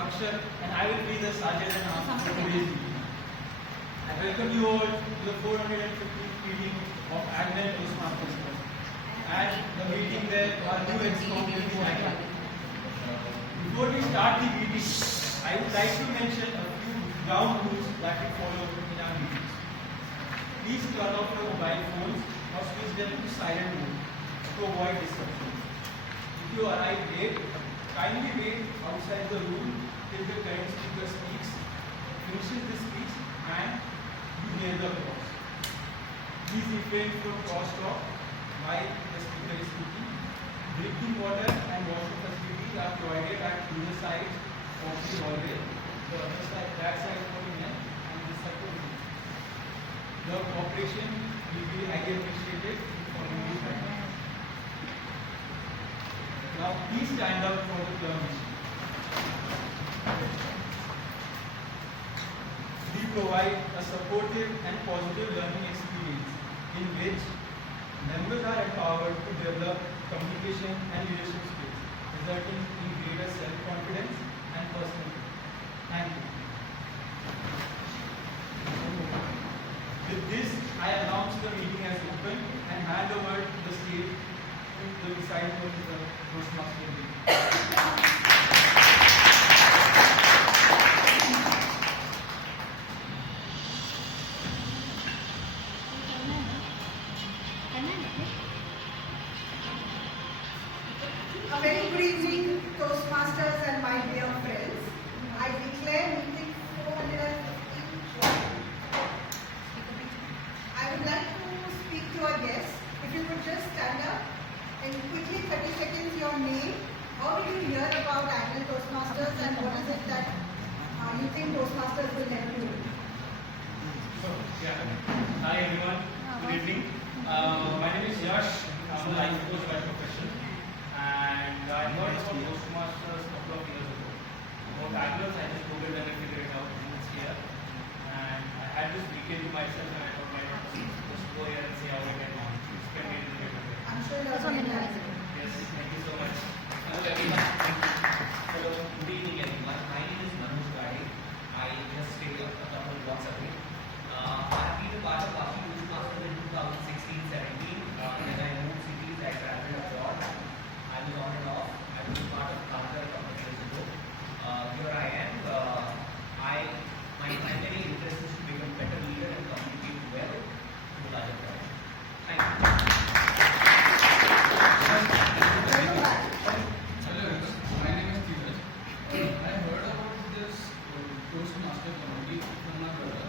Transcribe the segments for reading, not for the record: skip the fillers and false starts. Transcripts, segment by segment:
Akshay, and I will be the sergeant and master for today's meeting. I welcome you all to the 450th meeting of Agnel Toastmasters. And the meeting where our new ex-com will be happening. Before we start the meeting, I would like to mention a few ground rules that we follow in our meetings. Please turn off your mobile phones or switch them to silent mode to avoid disruption. If you arrive late, kindly wait outside the room till the current speaker speaks, finishes the speech, and you hear the applause. Please refrain from crosstalk while the speaker is speaking. Drinking water and washroom facilities are provided at either sides of the hallway. The other side, that side for the men and this side for the women. The cooperation will be highly appreciated following this guideline. Now please stand up for the permission. We provide a supportive and positive learning experience in which members are empowered to develop communication and leadership skills, resulting in greater self-confidence and personal growth. Thank you. With this, I announce the meeting as open and hand over the stage to the disciple of the Toastmaster meeting. A very good evening, Toastmasters and my dear friends. I declare meeting 415 joined. I would like to speak to our guests. If you could just stand up and quickly, 30 seconds, your name. How did you hear about Agnel Toastmasters and what is it that you think Toastmasters will help you with? Hi everyone, good evening. My name is Yash. I'm a life coach by profession, and I heard about Toastmasters a couple of years ago. About Agnel, I just googled and I figured it out, and it's here. And I had this weekend to myself, and I thought, why not just go here and see how we can spend it in the I'm sure you're going to like it. Yes, thank you so much. Hello everyone. Hello, good evening everyone. My name is Manoj Gade. I just stay a couple of blocks away. I have been a part of Agnel Toastmasters in 2016-17. When I moved cities, I traveled abroad. I was on and off. I was a part of Canada a couple of years ago. Here I am. My primary interest is to become a better leader and communicate well to the larger crowd. Thank you. Hello, my name is Dheeraj. I heard about this Toastmaster community from my brother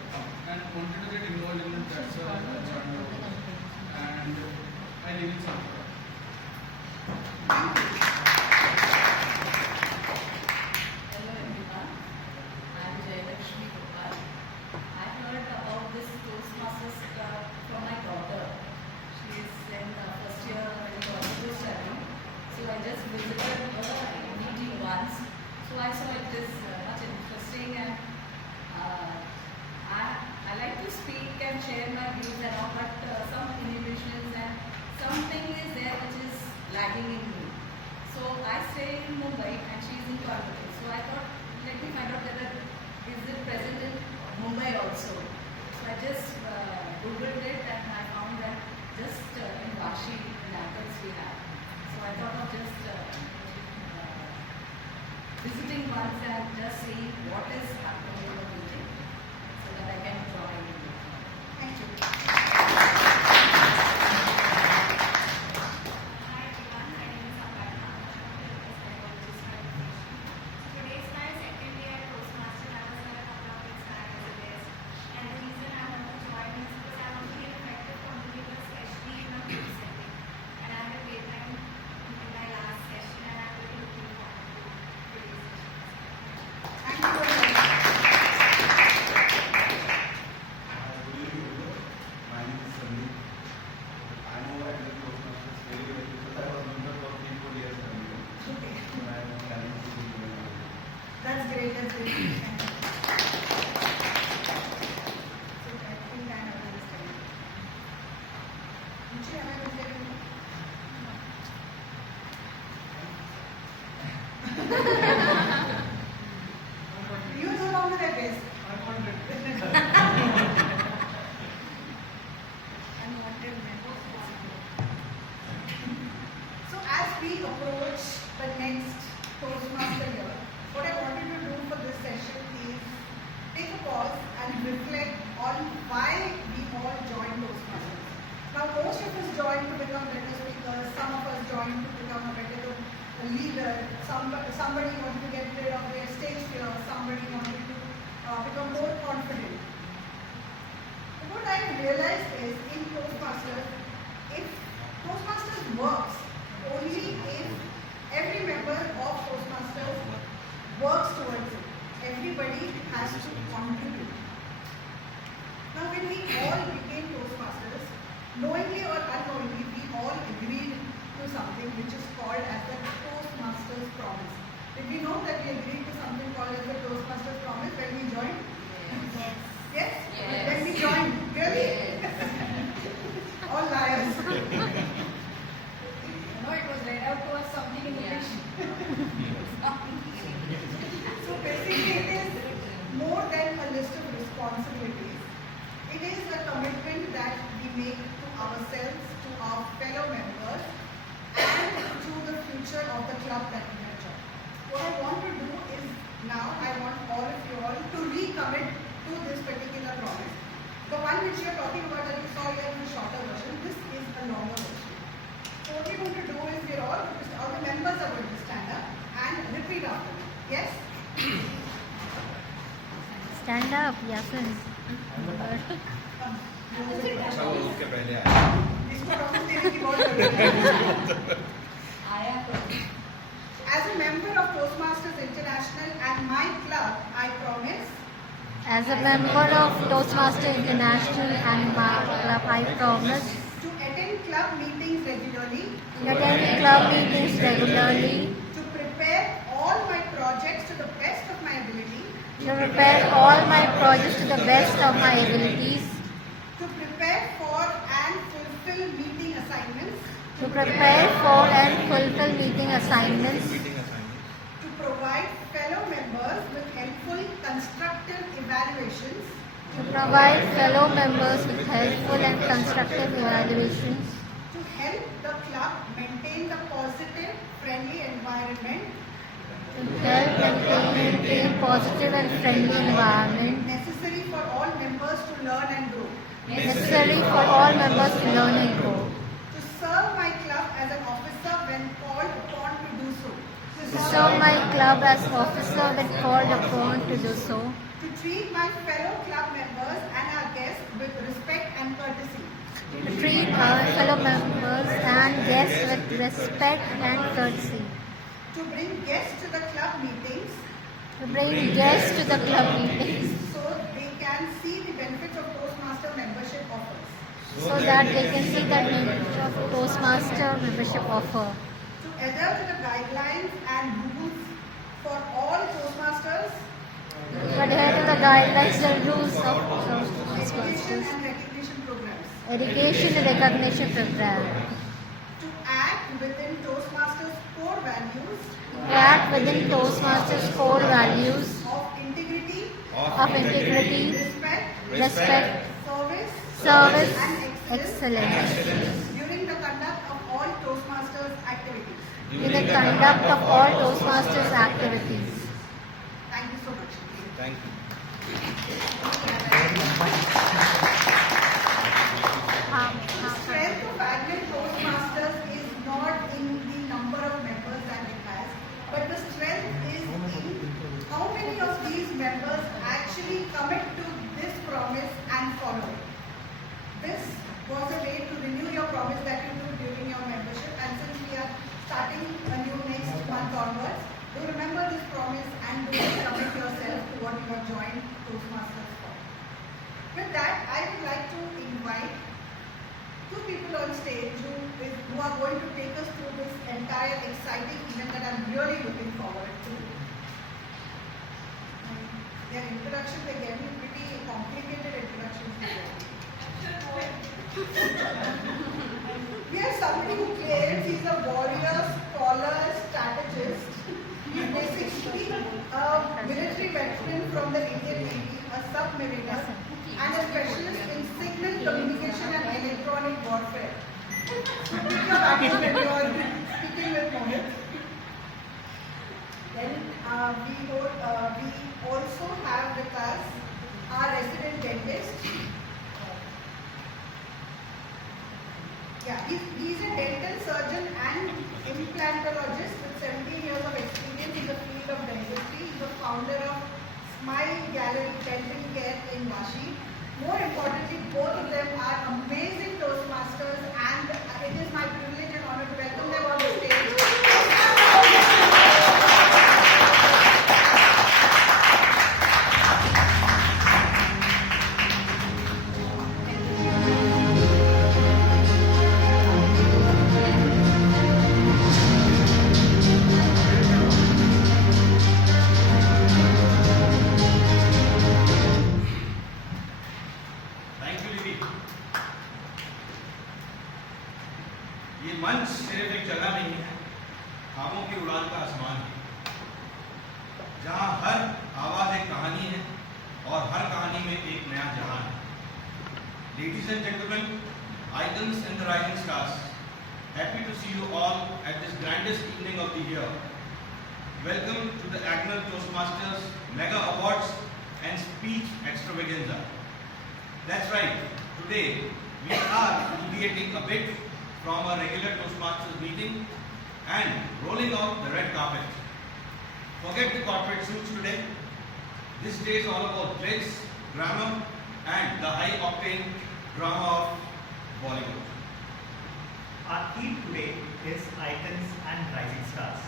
and wanted to get involved in it. That's why I joined over. And I live in Sampura. Hello everyone, I am Jayalakshmi Gopal. I heard about this Toastmasters from my daughter. She is in first year medical study. So I just visited her meeting once. So I saw it is much interesting, and I like to speak and share my views and all, but some inhibitions and something is there which is lagging in me. So I stay in Mumbai and she is in Kolkata. So I thought, let me find out whether is it present in Mumbai also. So I just googled it and I found that just in Vashi, in Athens we have. So I thought of just visiting once and just see what is happening in the meeting so that I can join. Thank you. Hi everyone, my name is Aparna. I'm a psychologist. Today is my second year at Toastmasters. I was there a couple of weeks back as a guest. And the reason I want to join is because I want to be an effective communicator, especially in a group setting. And I had a great time in my last session, and I'm really looking forward to today's session. Thank you very much. Good evening, everyone. My name is Sandeep. I know Agnel Toastmasters very well because I was member for 3-4 years earlier. Okay. So I am planning to be member. That's great. That's great. So I think I have understood. Muchi, have I understood? has to contribute. Now, when we all became Toastmasters, knowingly or unknowingly, we all agreed to something which is called as the Toastmasters Promise. Did we know that we agreed to something called as the Toastmasters Promise when we joined? Yes. Yes? Yes. When we joined? Really? All liars. No, it was read out to us something in English. So basically it is more than a list of responsibilities. It is a commitment that we make to ourselves, to our fellow members, and to the future of the club that we have joined. What I want to do is now I want all of you all to recommit to this particular promise. The one which you are talking about that you saw here in the shorter version, this is a longer version. So what we're going to do is all the members are going to stand up and repeat after me. Yes? Stand up, Yasin. अच्छा वो उसके पहले आया इसको promise देने की बहुत जरूरत है. आया तो As a member of Toastmasters International and my club, I promise As a member of Toastmasters International and my club, I promise to attend club meetings regularly, to attend club meetings regularly, to prepare all my projects to the best of my ability, to prepare all my projects to the best of my abilities, to prepare for and fulfill meeting assignments, to prepare for and fulfill meeting assignments, meeting assignment to provide fellow members with helpful constructive evaluations, to provide fellow members with helpful and constructive evaluations, to help the club maintain the positive, friendly environment to help and maintain positive and friendly environment necessary for all members to learn and grow, necessary for all members to learn and grow, to serve my club as an officer when called upon to do so, to serve my club as officer when called upon to do so, to treat my fellow club members and our guests with respect and courtesy, to treat our fellow members and guests with respect and courtesy, to bring guests to the club meetings to bring guests to the club meetings so they can see the benefits of Toastmaster membership offers, so that they can see the benefits of Toastmaster membership offer, to adhere to the guidelines and rules for all Toastmasters, to adhere to the guidelines and rules of education Toastmasters, and recognition programs, education and recognition program, to act within Toastmasters core values to act within Toastmasters core values of integrity, of integrity, respect, service, service, and excellence during the conduct of all Toastmasters activities. in the conduct of all Toastmasters activities. Thank you so much. Thank you The strength of Agnel Toastmasters is not in the number of members that it has, but the strength is in how many of these members actually commit to this promise and follow it. This was a way to renew your promise that you do during your membership, and since we are starting a new next month onwards, do remember this promise and do commit yourself to what you have joined Toastmasters for. With that, I would like to invite two people on stage who are going to take us through this entire exciting event that I'm really looking forward to. And their introduction, they gave me pretty complicated introductions. We have somebody who claims he's a warrior, scholar, strategist. He's basically a military veteran from the Indian Navy, a submariner, and a specialist in signal communication and electronic warfare. Pick your battles when you are speaking with Mohit. Then we also have with us our resident dentist. Yeah, he's a dental surgeon and implantologist with 17 years of experience in the field of dentistry. He's the founder of Smile Gallery Dental Care in Vashi. More importantly, both of them are amazing Toastmasters, and it is my privilege and honor to welcome them on the stage. जहां हर आवाज एक कहानी है और हर कहानी में एक नया जहान है. Ladies and gentlemen, icons and the rising stars, happy to see you all at this grandest evening of the year. Welcome to the Agnel Toastmasters Mega Awards and Speech Extravaganza. That's right, today we are deviating a bit from our regular Toastmasters meeting and rolling out the red carpet. Forget the corporate suits today. This day is all about glitz, glamour and the high-octane drama of Bollywood. Our theme today is Icons and Rising Stars.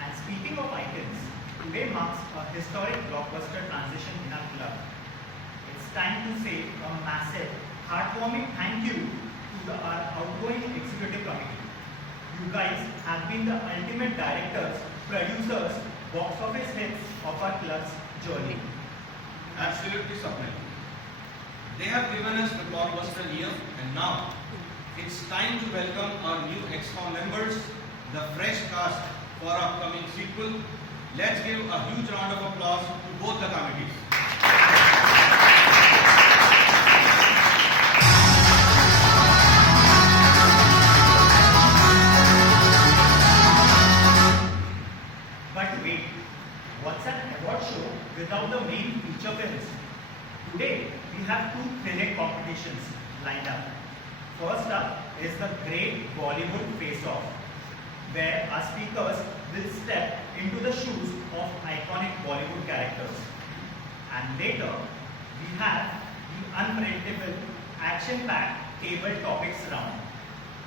And speaking of icons, today marks a historic blockbuster transition in our club. It's time to say a massive, heartwarming thank you to our outgoing executive committee. You guys have been the ultimate directors, producers, box office hits of our club's journey. Absolutely, Sapnil. They have given us the blockbuster year, and now it's time to welcome our new XCOM members, the fresh cast for our upcoming sequel. Let's give a huge round of applause to both the committees. But wait, what's an award show without the main feature films? Today, we have two thrilling competitions lined up. First up is the Great Bollywood Face-Off, where our speakers will step into the shoes of iconic Bollywood characters. And later, we have the unpredictable, action-packed table topics round,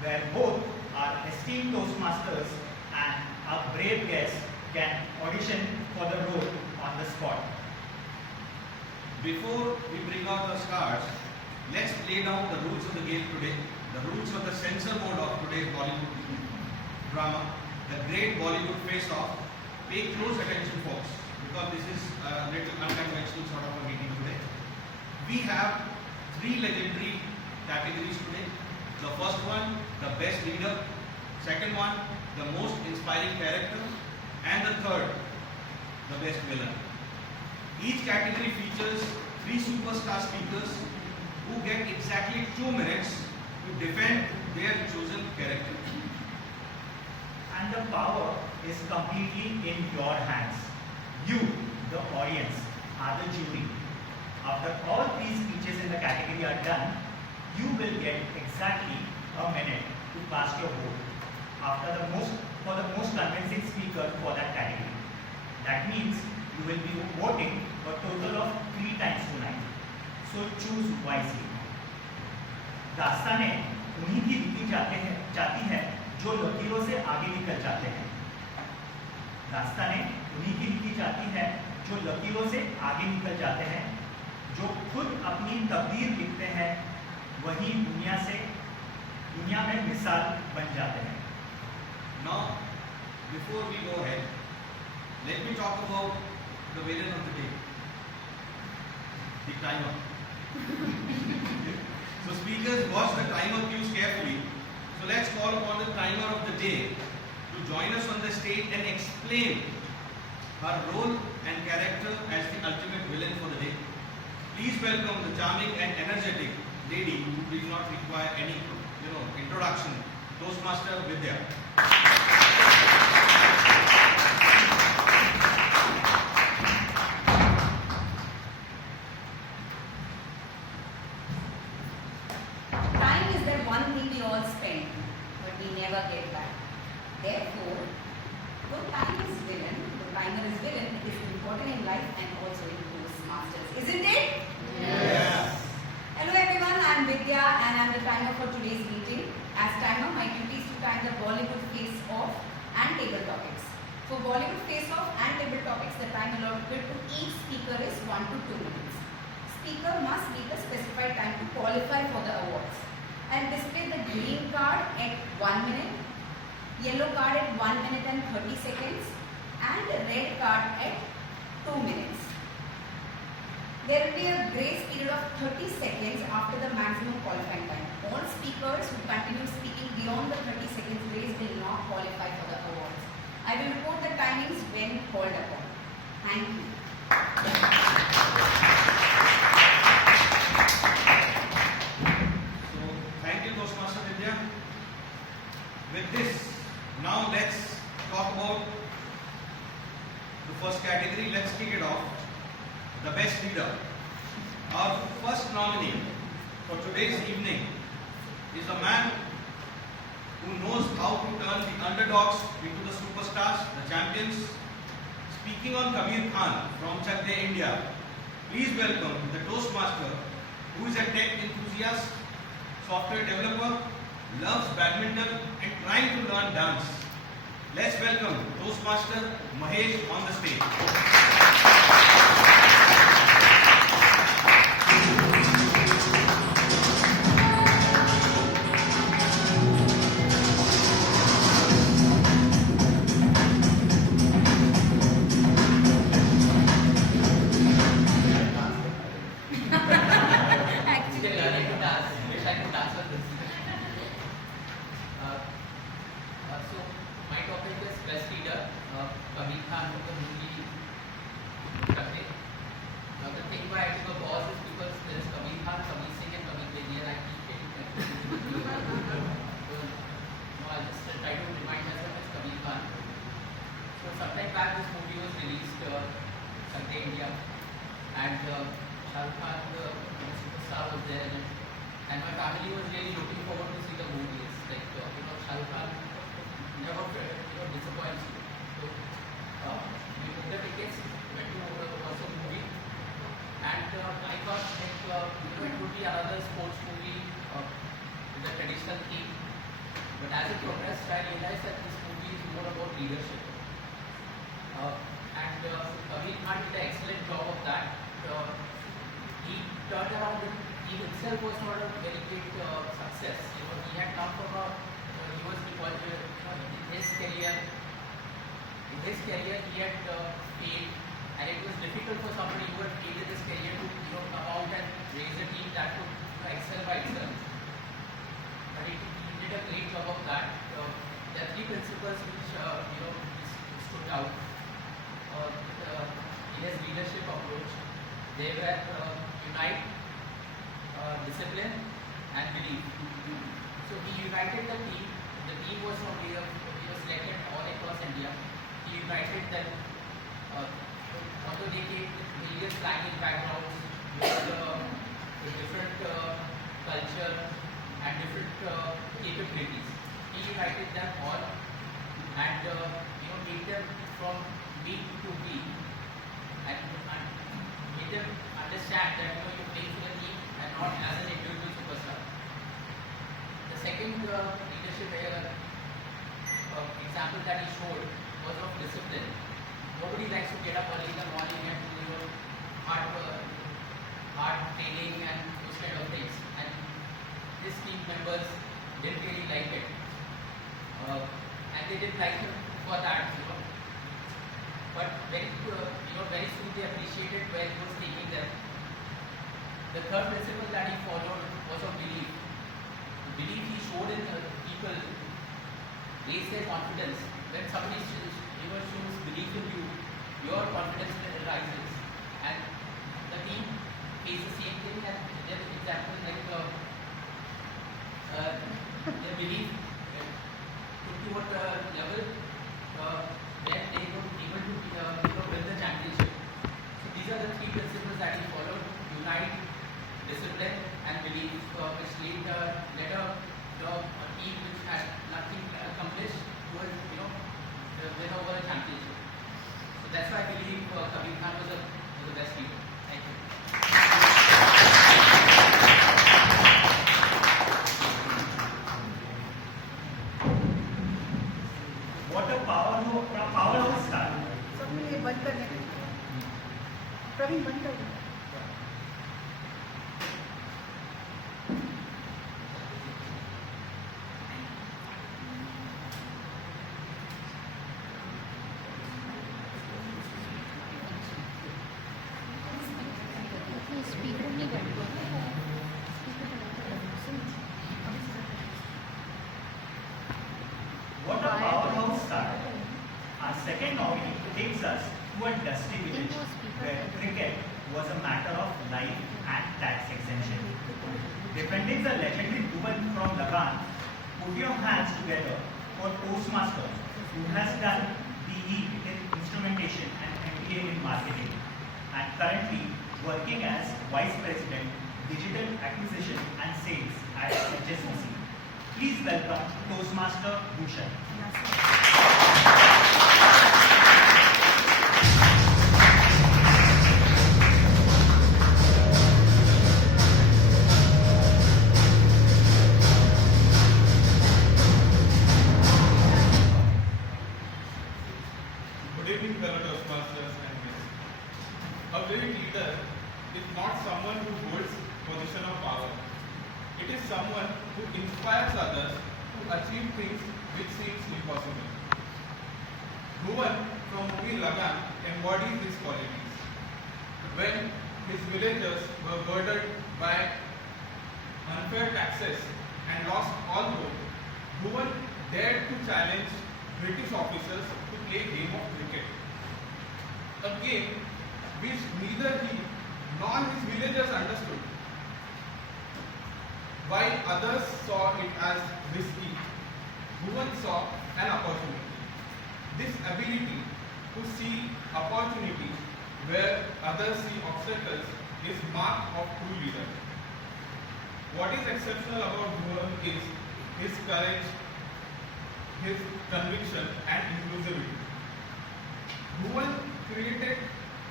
where both our esteemed Toastmasters and our brave guests can audition for the role on the spot. Before we bring out the stars, let's lay down the rules of the game today, the rules of the censor mode of today's Bollywood drama, the Great Bollywood Face-Off. Pay close attention, folks, because this is a little unconventional sort of a meeting today. We have three legendary categories today. The first one, the best leader. Second one, the most inspiring character. And the third, the best villain. Each category features three superstar speakers who get exactly 2 minutes to defend their chosen character. And the power is completely in your hands. You, the audience, are the jury. After all three speeches in the category are done, you will get exactly a minute to cast your vote for the most convincing speaker for that category. That means you will be voting a total of 3 times tonight. So choose wisely. दास्तानें उन्हीं की लिखी जाती हैं जो लकीरों से आगे निकल जाते हैं. दास्तानें उन्हीं की लिखी जाती हैं जो लकीरों से आगे निकल जाते हैं, जो खुद अपनी तकदीर लिखते हैं, वही दुनिया में मिसाल बन जाते हैं. Now, before we go ahead, let me talk about the villain of the day, the timer. So speakers, watch the timer cues carefully. So let's call upon the timer of the day to join us on the stage and explain her role and character as the ultimate villain for the day. Please welcome the charming and energetic lady who does not require any, introduction, Toastmaster Vidya. Time is that one thing we all spend, but we never get back. Therefore, though time is villain, the timer is villain, it is important in life and also in Toastmasters. Isn't it? Yes. Hello everyone, I am Vidya and I am the timer for today's meeting. As timer, my duty is to time the Bollywood Face-Off and table topics. For Bollywood Face-Off and table topics, the time allotted to each speaker is 1 to 2 minutes. Speaker must meet a specified time to qualify for the awards. I'll display the green card at 1 minute, yellow card at 1 minute and 30 seconds, and the red card at 2 minutes. There will be a grace period of 30 seconds after the maximum qualifying time. All speakers who continue speaking beyond the 30 seconds grace will not qualify for the awards. I will report the timings when called upon. Thank you. So, thank you, Toastmaster Vidya. With this, now let's talk about the first category. Let's kick it off. The best leader. Our first nominee for today's evening is a man who knows how to turn the underdogs into the superstars, the champions. Speaking on Kabir Khan from Chak De, India, please welcome the Toastmaster, who is a tech enthusiast, software developer, loves badminton and trying to learn dance. Let's welcome Toastmaster Mahesh on the stage. Still learning to dance. Wish I could dance with this. So my topic is best leader. Kabir Khan from the movie Chak De. The thing why I took a pause is because there is Kabir Khan, Kabir Singh, and Kabir Bedi, and I keep getting confused. So, I'll just try to remind myself it's Kabir Khan. So sometime back this movie was released, Chak De India, and Shah Rukh Khan, the superstar, was there in it. And my family was really looking forward to see the movie. It's like, Shah Rukh Khan never, disappoints you. So, we booked the tickets, went to watch the movie, and I thought, it would be another sports movie with a traditional theme. But as it progressed, I realized that this movie is more about leadership. And Kabir Khan did an excellent job of that. He turned around it. He himself was not a very great success. He had come from he was in his career. In his career, he had failed, and it was difficult for somebody who had failed in his career to come out and raise a team that could excel by itself. But he did a great job of that. There are three principles which stood out in his leadership approach. They were unite, discipline, and belief. So he united the team. The team was from selected all across India. He united them. Although they came with various language backgrounds, with different culture and different capabilities, he united them all and made them from B to B, and made them understand that you're playing for the team and not as an individual superstar. The second leadership example that he showed was of discipline. Nobody likes to get up early in the morning and do hard training and those kind of things. And his team members didn't really like it, and they didn't like him for that. But very soon they appreciated where he was taking them. The third principle that he followed was of belief. The belief he showed in people raised their confidence. When somebody shows belief in you, your confidence rises. And the team faced the same thing, and their example like their belief took to what level then they were able to win the championship. So these are the three principles that he followed: unite, discipline, and belief, which led a team which had nothing accomplished to win over a championship. So that's why I believe Kabir Khan was the best leader. Thank you. What a powerhouse star. सबने ये बंद करने का प्रवीण बंद कर दो। Speaker नहीं करते। What a powerhouse star. to a dusty village where cricket was a matter of life and tax exemption. Defending the legendary Bhuvan from Lagan, put your hands together for Toastmasters, who has done BE in instrumentation and MBA in marketing, and currently working as Vice President, Digital Acquisition and Sales at HSBC. Please welcome Toastmaster Bhushan. Good evening, fellow Toastmasters and guests. A great leader is not someone who holds position of power. It is someone who inspires others to achieve things which seems impossible. Bhuvan from movie Lagan embodies these qualities. When his villagers were burdened by unfair taxes and lost all hope, Bhuvan dared to challenge British officers to play a game of cricket. A game which neither he nor his villagers understood. While others saw it as risky, Bhuvan saw an opportunity. This ability to see opportunity where others see obstacles is mark of true leader. What is exceptional about Bhuvan is his courage, his conviction and inclusivity. Bhuvan created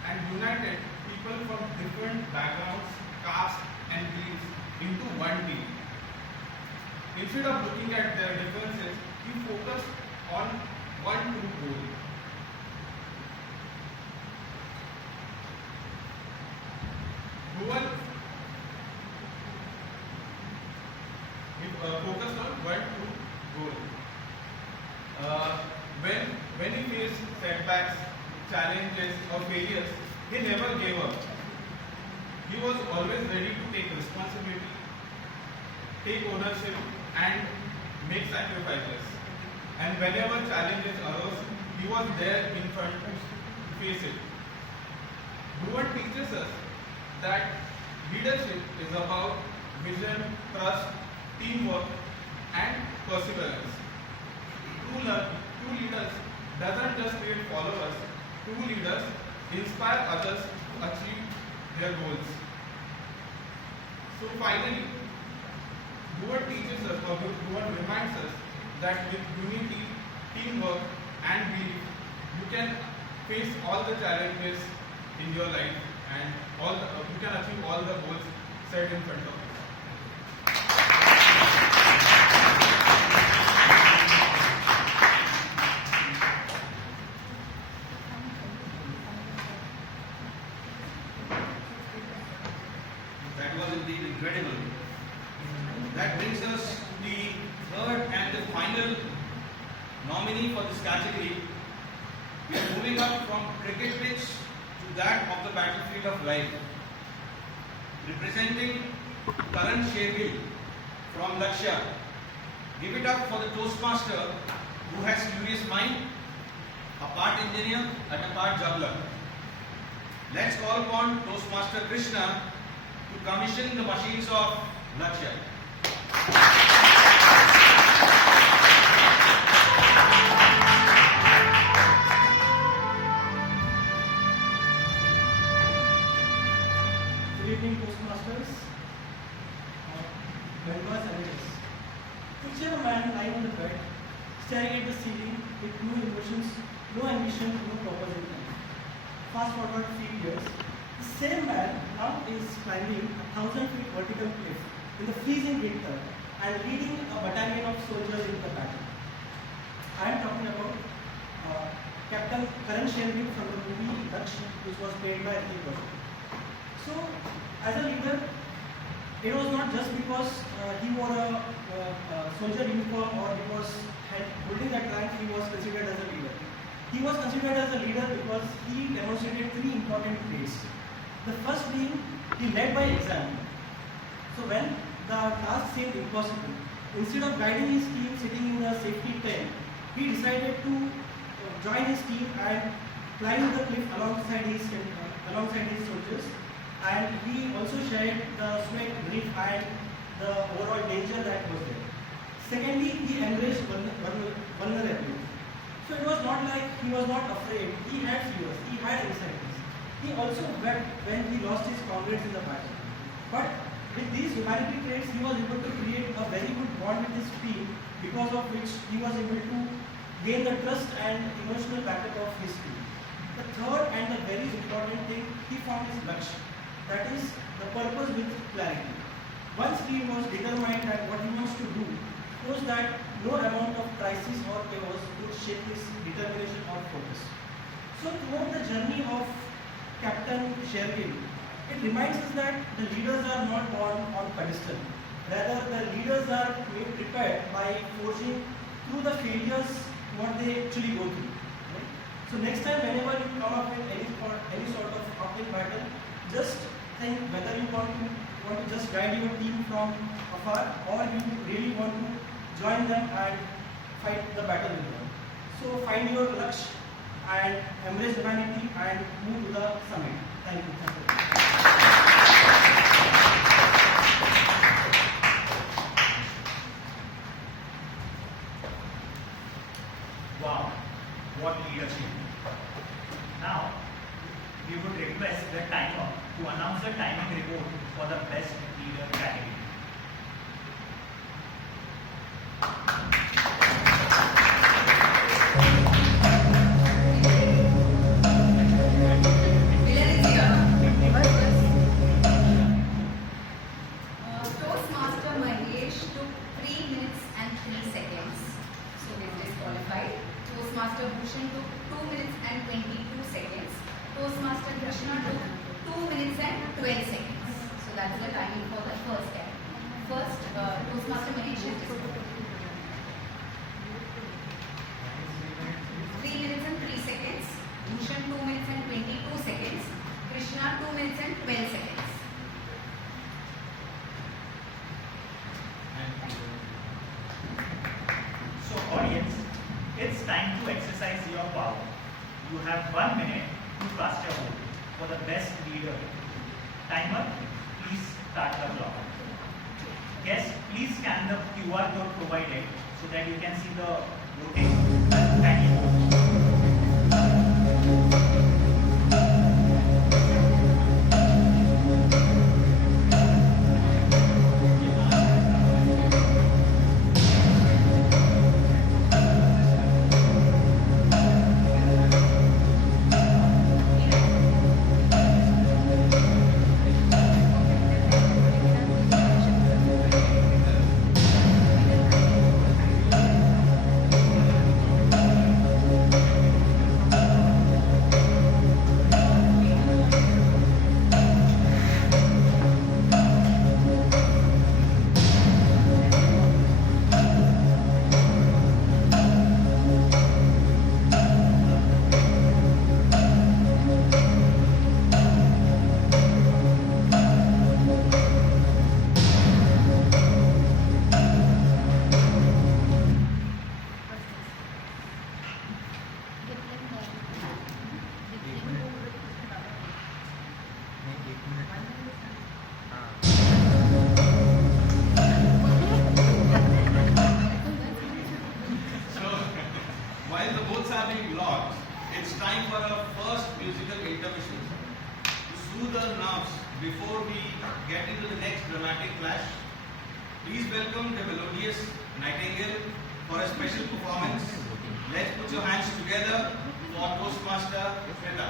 and united people from different backgrounds, castes and beliefs into one team. Instead of looking at their differences, he focused on one true goal. Bhuvan focused on one true goal. When he faced setbacks, challenges or failures, he never gave up. He was always ready to take responsibility, take ownership and make sacrifices. And whenever challenges arose, he was there in front to face it. Bhuvan teaches us that leadership is about vision, trust, teamwork and perseverance. True leaders doesn't just create followers, true leaders inspire others to achieve their goals. So finally, Bhuvan teaches us, or Bhuvan reminds us that with unity, teamwork and belief, you can face all the challenges in your life and you can achieve all the goals set in front of you. That was indeed incredible. That brings us to the third and the final nominee for this category. We are moving up from cricket pitch to that of the battlefield of life. Representing Karan Shergill from Lakshya. Give it up for the Toastmaster who has curious mind, a part engineer and a part juggler. Let's call upon Toastmaster Krishna to commission the machines of Lakshya. Good evening, Toastmasters, members and guests. Picture a man lying on the bed, staring at the ceiling with no emotions, no ambition, no purpose in life. Fast forward a few years, the same man now is climbing a 1,000-foot vertical cliff in the freezing winter and leading a battalion of soldiers into the battle. I am talking about Captain Karan Shergill from the movie Lakshya, which was played by Agnel Toastmasters. So, as a leader, it was not just because he wore a soldier uniform or he was holding that rank, he was considered as a leader. He was considered as a leader because he demonstrated three important traits. The first being, he led by example. So when the task seemed impossible, instead of guiding his team sitting in the safety tent, he decided to join his team and climbed the cliff alongside his soldiers, and he also shared the sweat, grief, and the overall danger that was there. Secondly, he embraced vulnerability. So it was not like he was not afraid. He had fears. He had anxieties. He also wept when he lost his comrades in the battle. But with these humanity traits, he was able to create a very good bond with his team, because of which he was able to gain the trust and emotional backup of his team. The third and the very important thing, he found his lakshya, that is the purpose with clarity. Once he was determined that what he wants to do, knows that no amount of crisis or chaos would shake his determination or focus. So throughout the journey of Captain Shergill, it reminds us that the leaders are not born on pedestal. Rather, the leaders are made prepared by forging through the failures what they actually go through. Right? So next time, whenever you come up with any sort of uphill battle, just think whether you want to just guide your team from afar, or you really want to join them and fight the battle with them. So find your lakshya and embrace humanity and move to the summit. Thank you. Thank you. Wow, what leadership. Now, we would request the timer to announce the timing report for the best leader category. Toastmaster Mahesh took 3 minutes and 3 seconds, so he is disqualified. Toastmaster Bhushan took 2 minutes and 22 seconds. Toastmaster Krishna took 2 minutes and 12 seconds. So that's the timing for the first category. First, Toastmaster Mahesh is disqualified. 3 minutes and 3 seconds. Bhushan 2 minutes and 22 seconds. Krishna 2 minutes and 12 seconds. So audience, it's time to exercise your power. You have 1 minute to cast your vote for the best leader. Timer, please start the clock. Yes, please scan the QR code provided so that you can see the voting. Thank you. While the votes are being logged, it's time for our first musical intermission. To soothe our nerves before we get into the next dramatic clash, please welcome the melodious Nightingale for a special performance. Let's put your hands together for Toastmaster Frida.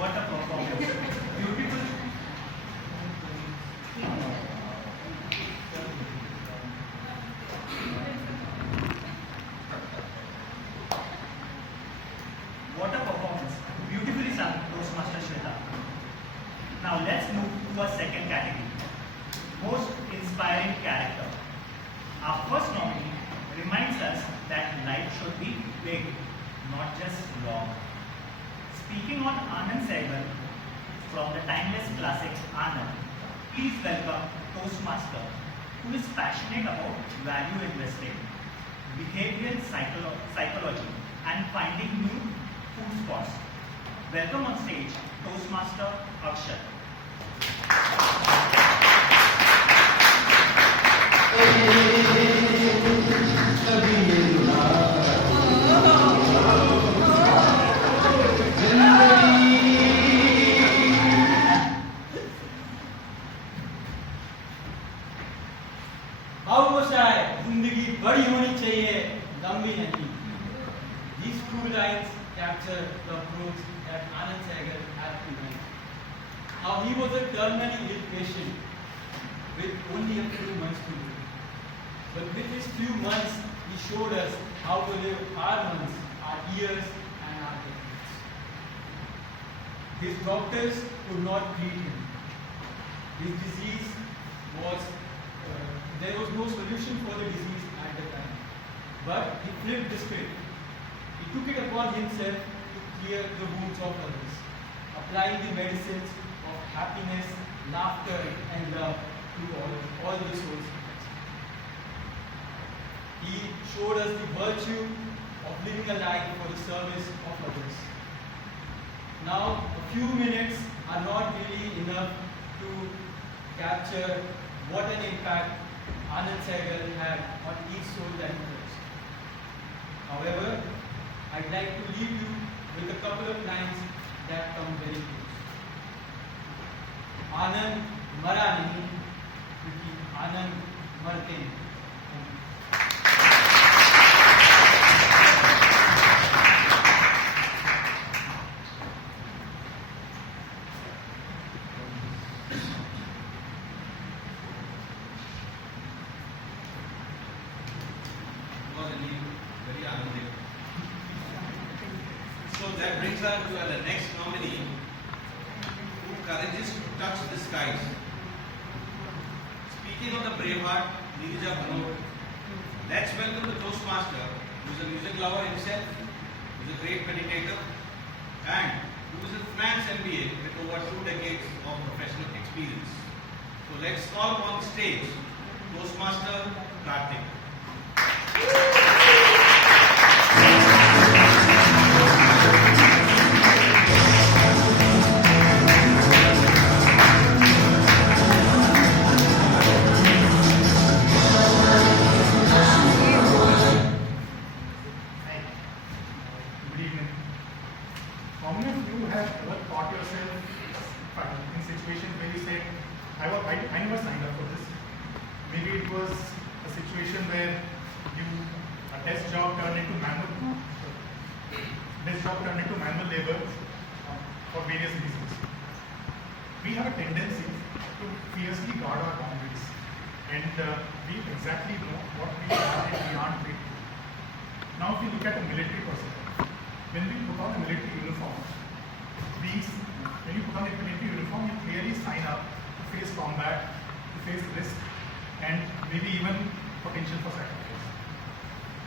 What a performance. Beautiful. What a performance. Beautifully sung, Toastmaster Shweta. Now let's move to our second category. Most inspiring character. Our first nominee reminds us that life should be big, not just long. Speaking on Anand Sehgal from the timeless classic Anand, please welcome Toastmaster, who is passionate about value investing, behavioral psychology, and finding new food spots. Welcome on stage, Toastmaster Akshat. खामोशाई जिंदगी बड़ी होनी चाहिए लंबी नहीं. These two lines capture the approach that Anand Sehgal had to make. Now he was a terminally ill patient with only a few months to live. But with his few months, he showed us how to live our months, our years, and our decades. His doctors could not treat him. His disease was there was no solution for the disease at the time. But he flipped the script. He took it upon himself to clear the wounds of others, applying the medicines of happiness, laughter, and love to all the souls. He showed us the virtue of living a life for the service of others. Now, a few minutes are not really enough to capture what an impact Anand Sehgal had on each soul that he touched. However, I'd like to leave you with a couple of lines that come very close. आनंद मरा नहीं क्योंकि आनंद मरते नहीं. Very Anandic. So that brings us to the next nominee, who courageous to touch the skies. Speaking of the braveheart, Neerja Bhanot, let's welcome the Toastmaster, who is a music lover himself, who is a great meditator, and who is a finance MBA with over 2 decades of professional experience. So let's call upon the stage Toastmaster Karthik. Good evening. How many of you have ever caught yourself in situations where you say, I never signed up for this? Maybe it was a situation where a desk job turned into manual labor for various reasons. We have a tendency to fiercely guard our boundaries, and we exactly know what we are and we aren't fit to. Now, if you look at a military person, when we put on a military uniform, you clearly sign up to face combat, to face risk, and maybe even potential for sacrifice.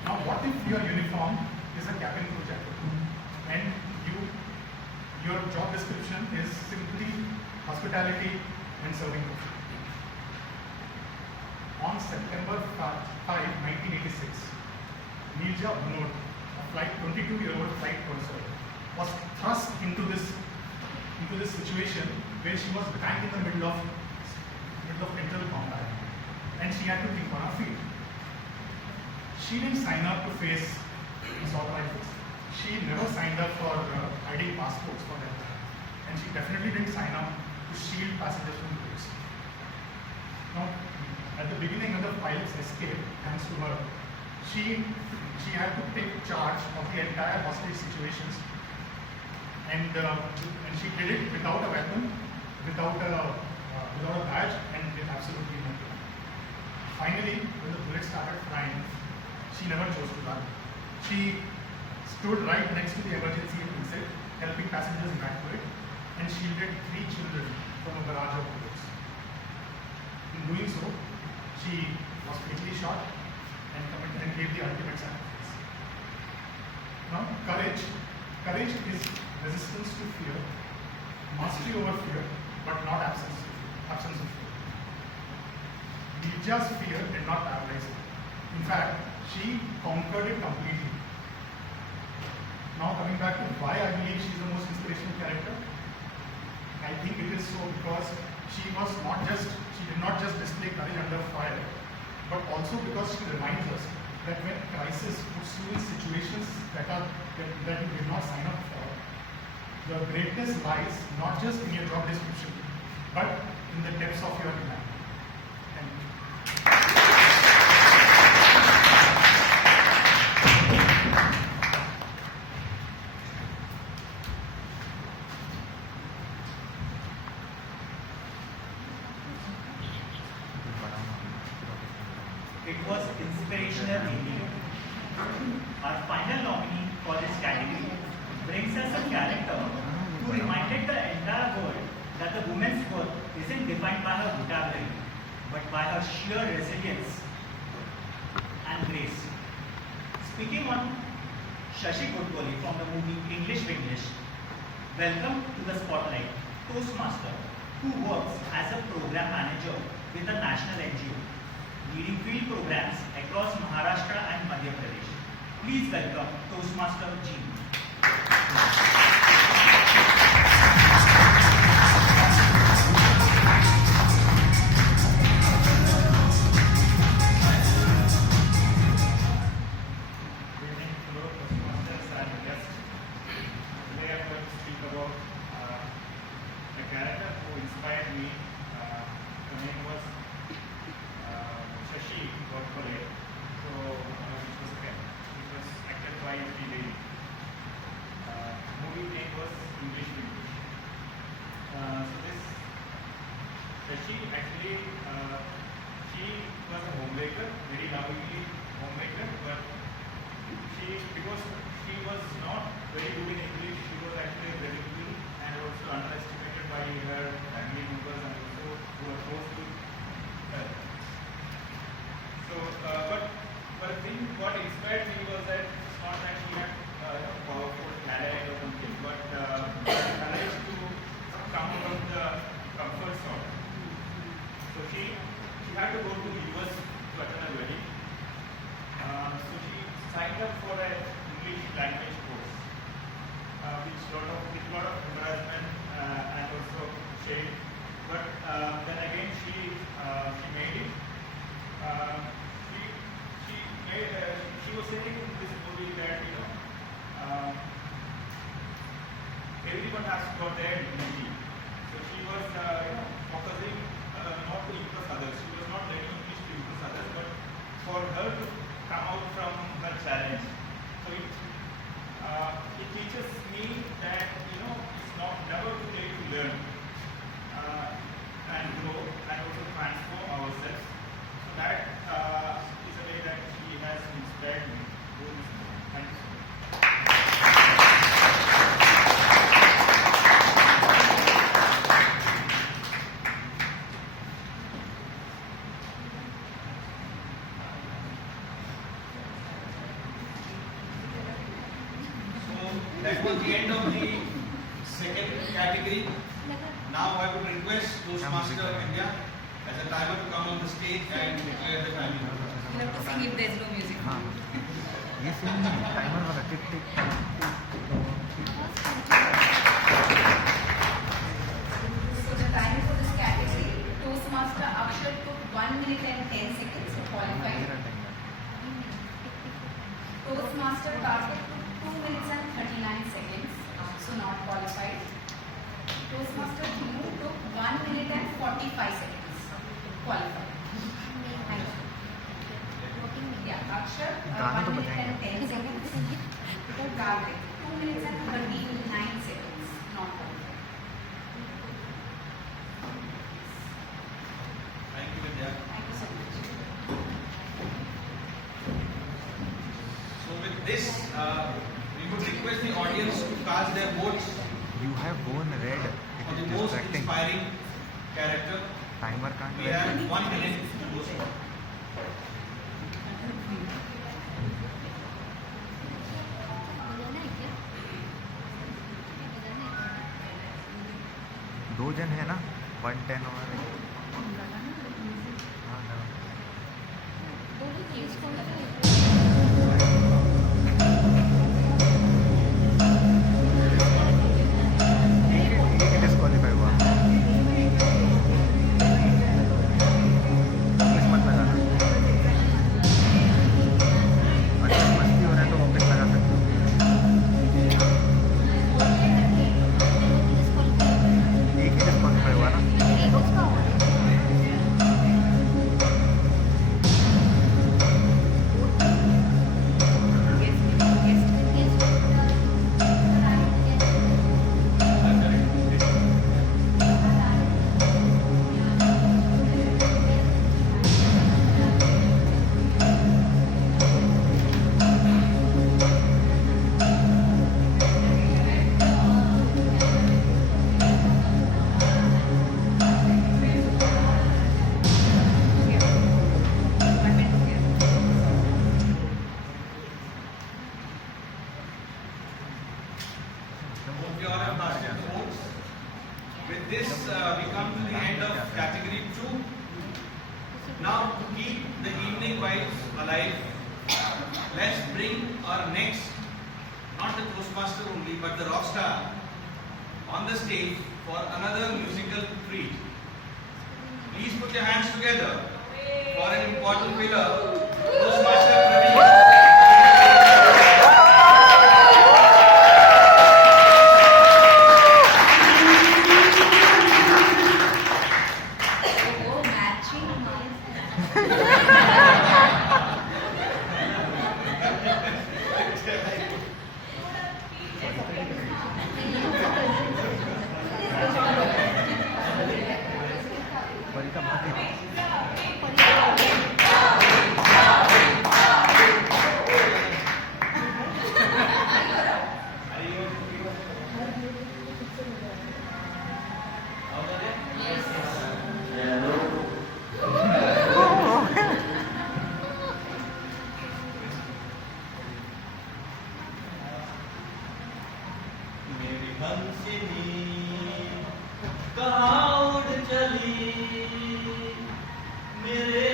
Now, what if your uniform is a cabin crew jacket, and your job description is simply hospitality and serving coffee? On September 5, 1986, Nilja Bhanot, a 22-year-old flight purser, was thrust into this situation where she was banged in the middle of internal combat, and she had to think on her feet. She didn't sign up to face assault rifles. She never signed up for hiding passports for that, and she definitely didn't sign up to shield passengers from bullets. Now, at the beginning, when the pilots escaped, thanks to her, she had to take charge of the entire hostage situations, and she did it without a weapon, without a badge, and with absolutely nothing. Finally, when the bullets started flying, she never chose to run. She stood right next to the emergency exit, helping passengers evacuate, and shielded 3 children from a barrage of bullets. In doing so, she was fatally shot and gave the ultimate sacrifice. Now, courage is resistance to fear, mastery over fear, but not absence of fear. Nilja's fear did not paralyze her. In fact, she conquered it completely. Now, coming back to why I believe she's the most inspirational character, I think it is so because she did not just display courage under fire, but also because she reminds us that when crisis puts you in situations that you did not sign up for, your greatness lies not just in your job description, but in the depths of your demand. Thank you. It was inspirational indeed. Our final nominee for this category brings us a character who reminded the entire world that the woman's worth isn't defined by her vocabulary, but by her sheer resilience and grace. Speaking on Shashi Gudgoli from the movie English Winglish, welcome to the spotlight, Toastmaster, who works as a program manager with a national NGO, leading field programs across Maharashtra and Madhya Pradesh. Please welcome Toastmaster G. Good evening, fellow Toastmasters and guests. Today I'm going to speak about a character who inspired me. Her name was Shashi Gudgoli, which was acted by Sri. Movie name was English Winglish. So this Shashi actually she was a homemaker, very lovely homemaker, but because she was not very good in English, she was actually very good and also underestimated by her family members and also who were close to her. So, but the thing what inspired me was that it's not that she had powerful talent or something, but courage to come from the comfort zone. So she had to go to the US to attend a wedding. So she signed up for an English language course, with lot of embarrassment and also shame. But then again, she made it. She was saying in this movie that everyone has got their dignity. So she was focusing not to impress others. She was not learning English to impress others, but for her to come out from her challenge. So it teaches me that it's never too late to learn and grow and also transform ourselves. So that is a way that she has inspired me. Thank you so much. that was the end of the second category. Now I would request Toastmaster of India as a timer to come on the stage and declare the timing. You have to sing if there is no music. ये scene timer वाला टिक टिक So the time for this category, Toastmaster Akshay took 1 minute and 10 seconds to qualify. Toastmaster Karthik took 2 minutes and 39 seconds, so not qualified. Toastmaster Dhimu took 1 minute and 45 seconds, qualified. Thank you. Yeah, Akshay, 1 minute and 10 seconds. Karthik, 2 minutes and 39 seconds, not qualified. Thank you, Vidya. Thank you so much. So with this, we would request the audience to cast their votes You have won red. for It the is most distracting. inspiring character. Timer can't We wait. have 1 minute to do so. दो जन है ना 110 और हाँ लगा। एक disqualify हुआ किस्मत लगाना अगर मस्ती हो रहा है तो वापस लगा सकते हो एक ही डिस्क्वालीफाई हुआ ना Hope you all have cast your votes. With this, we come to the end of category 2. Now, to keep the evening vibes alive, let's bring our next, not the Toastmaster only, but the rock star on the stage for another musical treat. Please put your hands together for an important pillar, Toastmaster Praveen. Oh, matching. बड़ी का बात है मेरी हंसिनी कहाँ उड़ चली मेरे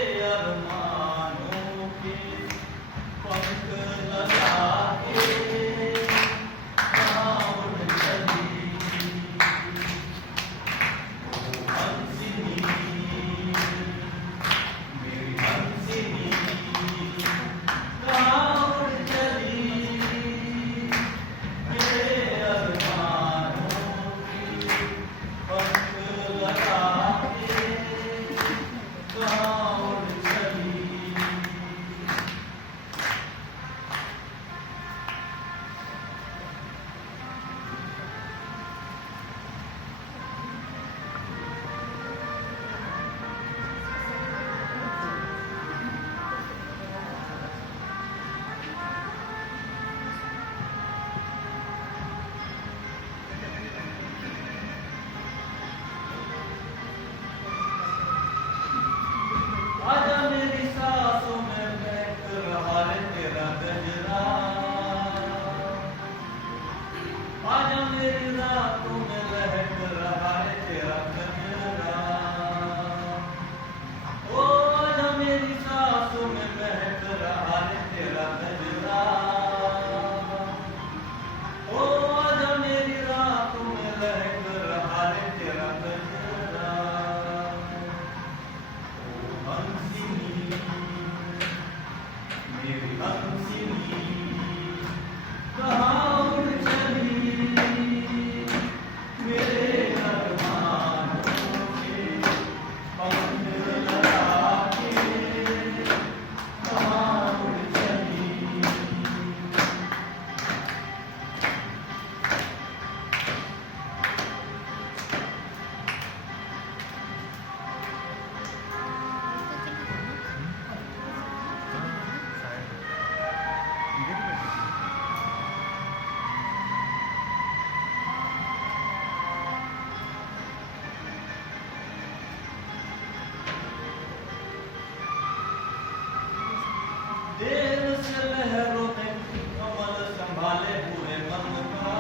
देर से लहरों में कमल संभाले हुए मन का,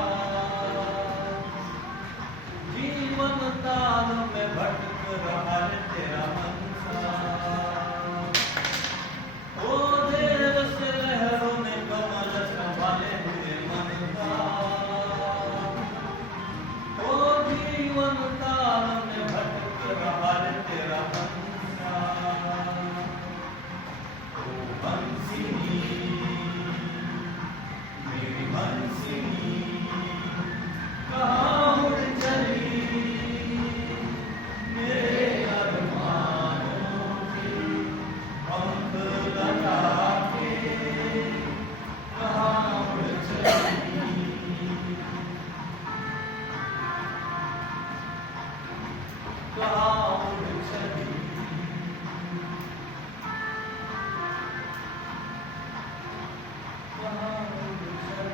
जीवन ताल में भटक रहा है तेरा मन सा। ओ देर से लहरों में कमल संभाले हुए मन का, ओ जीवन ताल में भटक रहा है तेरा मन सा। ओ बंसी मेरी बंसी कहाँ उड़ चली, मेरे अरमानों के पंख लगा के कहाँ उड़ चली, कहाँ उड़ चली, कहाँ उड़ चली।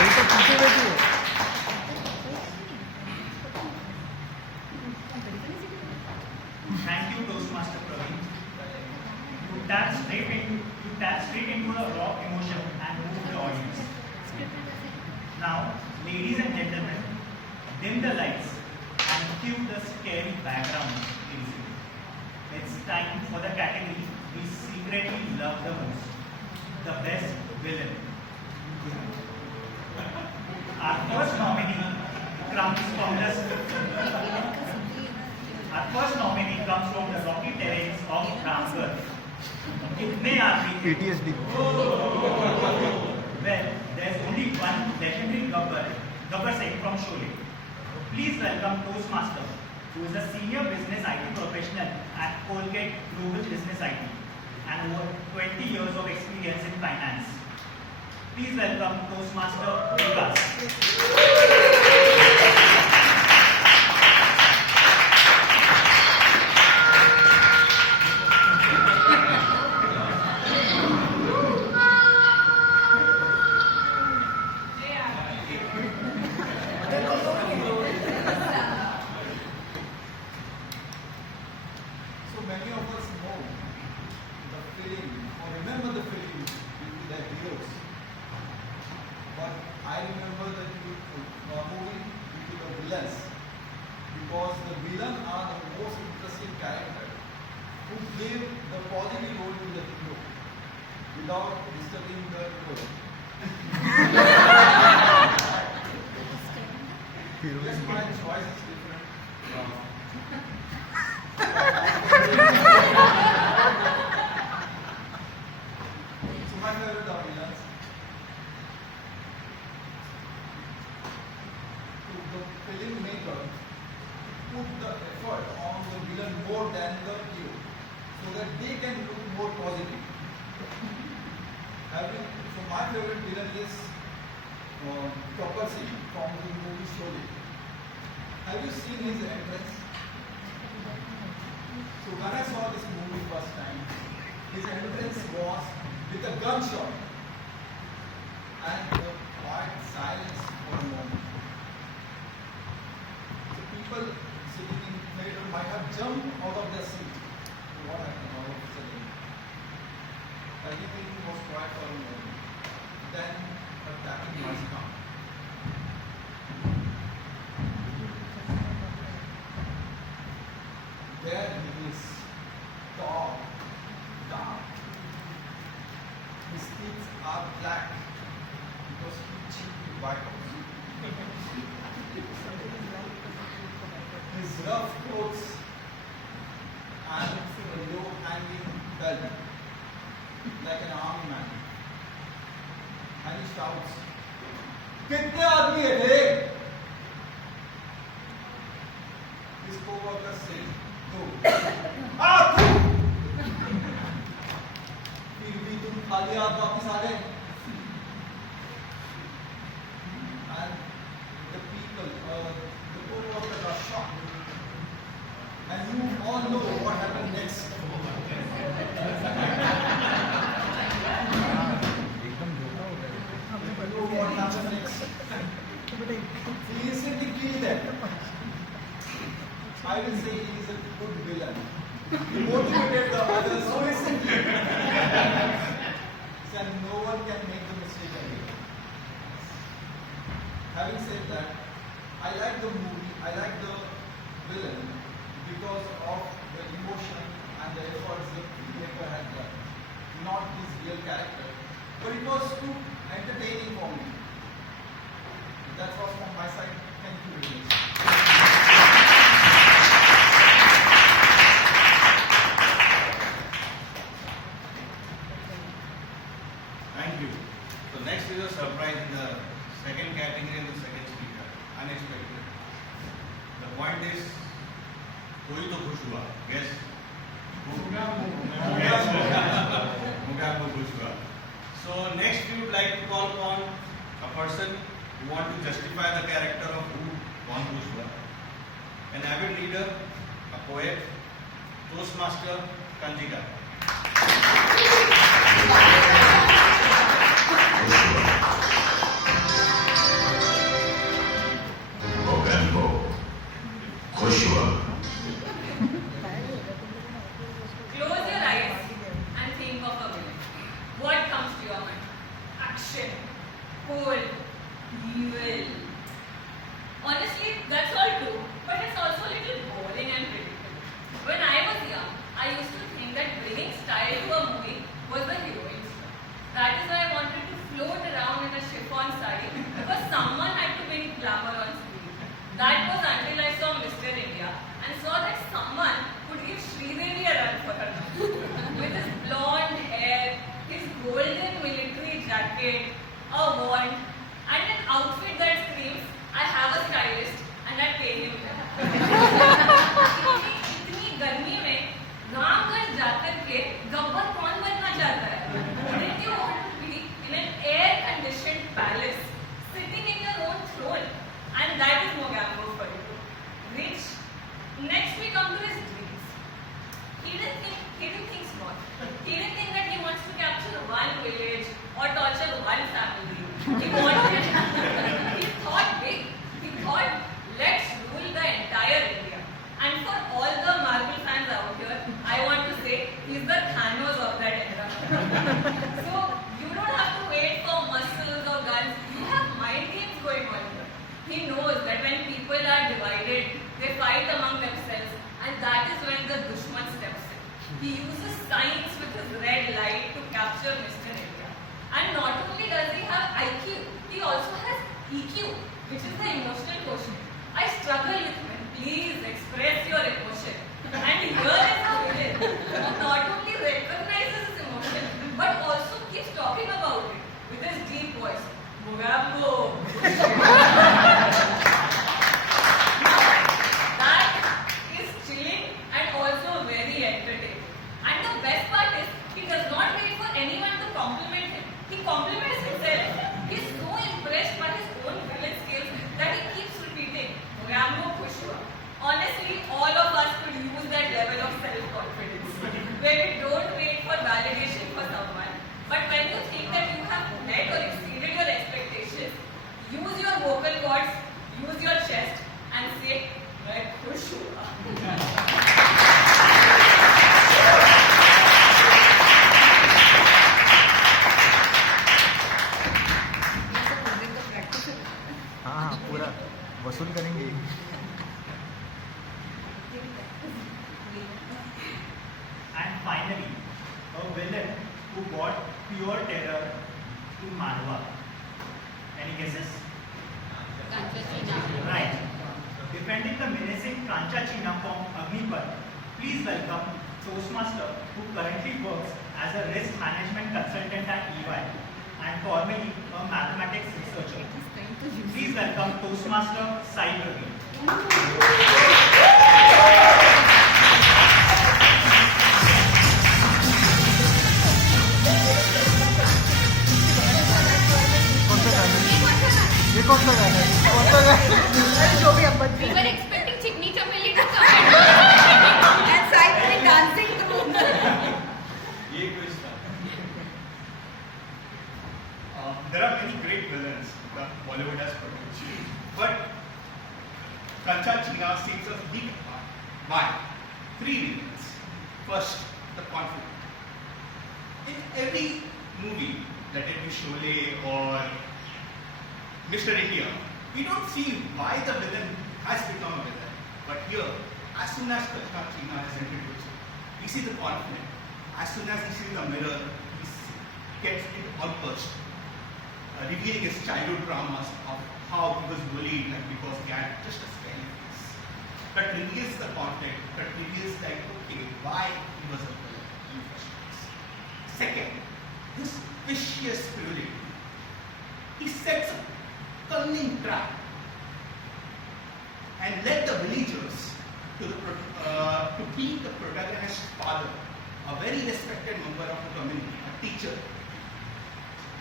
अभी तो पीछे बैठी है। Thank you, Toastmaster Praveen. You tap straight into the raw emotion and move the audience. Now, ladies and gentlemen, dim the lights and cue the scary background, please. It's time for the category we secretly love the most, the best villain. Our first nominee comes from the rocky terrains of Ramgarh. कितने आदमी थे? PTSD. Well, there's only one legendary Gabbar Singh from Sholay. Please welcome Toastmaster, who is a senior business IT professional at Colgate Global Business IT and over 20 years of experience in finance. Please welcome Toastmaster Vikas. So many of us know the feeling or remember the feeling with the heroes. But I remember the movie due to the villains, because the villain are the most interesting character who gave the positive role to the hero without disturbing the hero. Yes, my choice is different. So my favorite are villains. So the filmmaker put the effort on the villain more than the hero, so that they can look more positive. So my favorite villain is Gabbar Singh from the movie Sholay. Have you seen his entrance? So when I saw this movie first time, his entrance was with a gunshot and the quiet silence for a moment. So people sitting in the theater might have jumped out of their seat. So what happened all of a sudden? Everything was quiet for a moment. Then a tapping noise came. There he is, tall, dark. His teeth are black because he chewed the White House. His rough clothes and a low hanging belt, like an army man. And he shouts, "Kitne aadmi hai the?" His co-workers say, "No." "Ah, tu!" फिर भी तुम खाली हाथ वापस आ गए. And the people, the co-workers are shocked. And you all know what happened next. You know what happened having said that, I like the movie, I like the villain because of the emotion and the efforts the filmmaker had done. Not his real character, but it was too entertaining for me. That was from my side. Thank you very much. Thank you. So next is a surprise in the second category and the second speaker. Unexpected. The point is, कोई तो खुश हुआ. Guess. Yes. Mugambo खुश हुआ. So next we would like to call upon a person who want to justify the character of who Khan खुश हुआ. An avid reader, a poet, Toastmaster, Kanjika. Mogambo, Joshua. Close your eyes and think of a villain. What comes to your mind? Action, cold, evil. Honestly, that's all true, but it's also a little boring and predictable. When I was young, I used to think that bringing style to a movie was the heroine's job. That is why I wanted to float around in a chiffon sari because someone had to bring glamour on screen. That was until I saw Mr. India and saw that someone could give Sridevi a run for her money. With his blonde hair, his golden military jacket, a wand, and an outfit that screams, I have a stylist and I pay him. इतनी गर्मी में रामगढ़ जाकर के गब्बर कौन बनना चाहता है? Wouldn't you want to be in an air-conditioned palace, sitting in your own throne? And that is Mogambo for you. Rich. Next we come to his dreams. He didn't think small. He didn't think that he wants to capture one village or torture one family. He thought big. He thought, let's rule the entire India. And for all the Marvel fans out here, I want to say he's the Thanos of that era. So you don't have to wait for muscles or guns. You have mind games going on here. He knows that when people are divided, they fight among themselves, and that is when the Dushman steps in. He uses science with his red light to capture Mr. India. And not only does he have IQ, he also has EQ, which is the emotional quotient. I struggle with him. Please express your emotion. And here is the villain who not only recognizes his emotion, but also keeps talking about it with his deep voice. Mogambo. That is chilling and also very entertaining. And the best part is, he does not wait for anyone to compliment him. He compliments himself. He is so impressed by his own villain skills that he keeps repeating, Mogambo Kushua. Honestly, all of us could use that level of self-confidence, where we don't wait for validation for someone. But when you think that you have met or exceeded your expectations, use your vocal cords, use your chest, and say, मैं खुश हुआ. हाँ हाँ पूरा वसूल करेंगे. And finally, a villain who brought pure terror to Manwa. Any guesses? Right. Defending the menacing Kanchachina from Agnipath, please welcome Toastmaster who currently works as a risk management consultant at EY and formerly a mathematics researcher. Please welcome Toastmaster Sai Ravi. ये कौन सा गाना है? कौन सा गाना है? जो भी अब We were expecting Chikni Chameli to come. and Sai dancing through. ये quiz था. There are many great villains that Bollywood has produced, but Kanchachina sets us big apart by three reasons. First, the conflict. In every movie, let it be Sholay or Mr. India, we don't see why the villain has become a villain. But here, as soon as Krishna China is introduced, we see the conflict. As soon as he sees the mirror, he gets into outburst, revealing his childhood traumas of how he was bullied and because he had just a scary face. That reveals the conflict, that reveals like, okay, why he was a villain in the first place. Second, this vicious cruelty. He sets a cunning trap and led the villagers to kill the protagonist's father, a very respected member of the community, a teacher.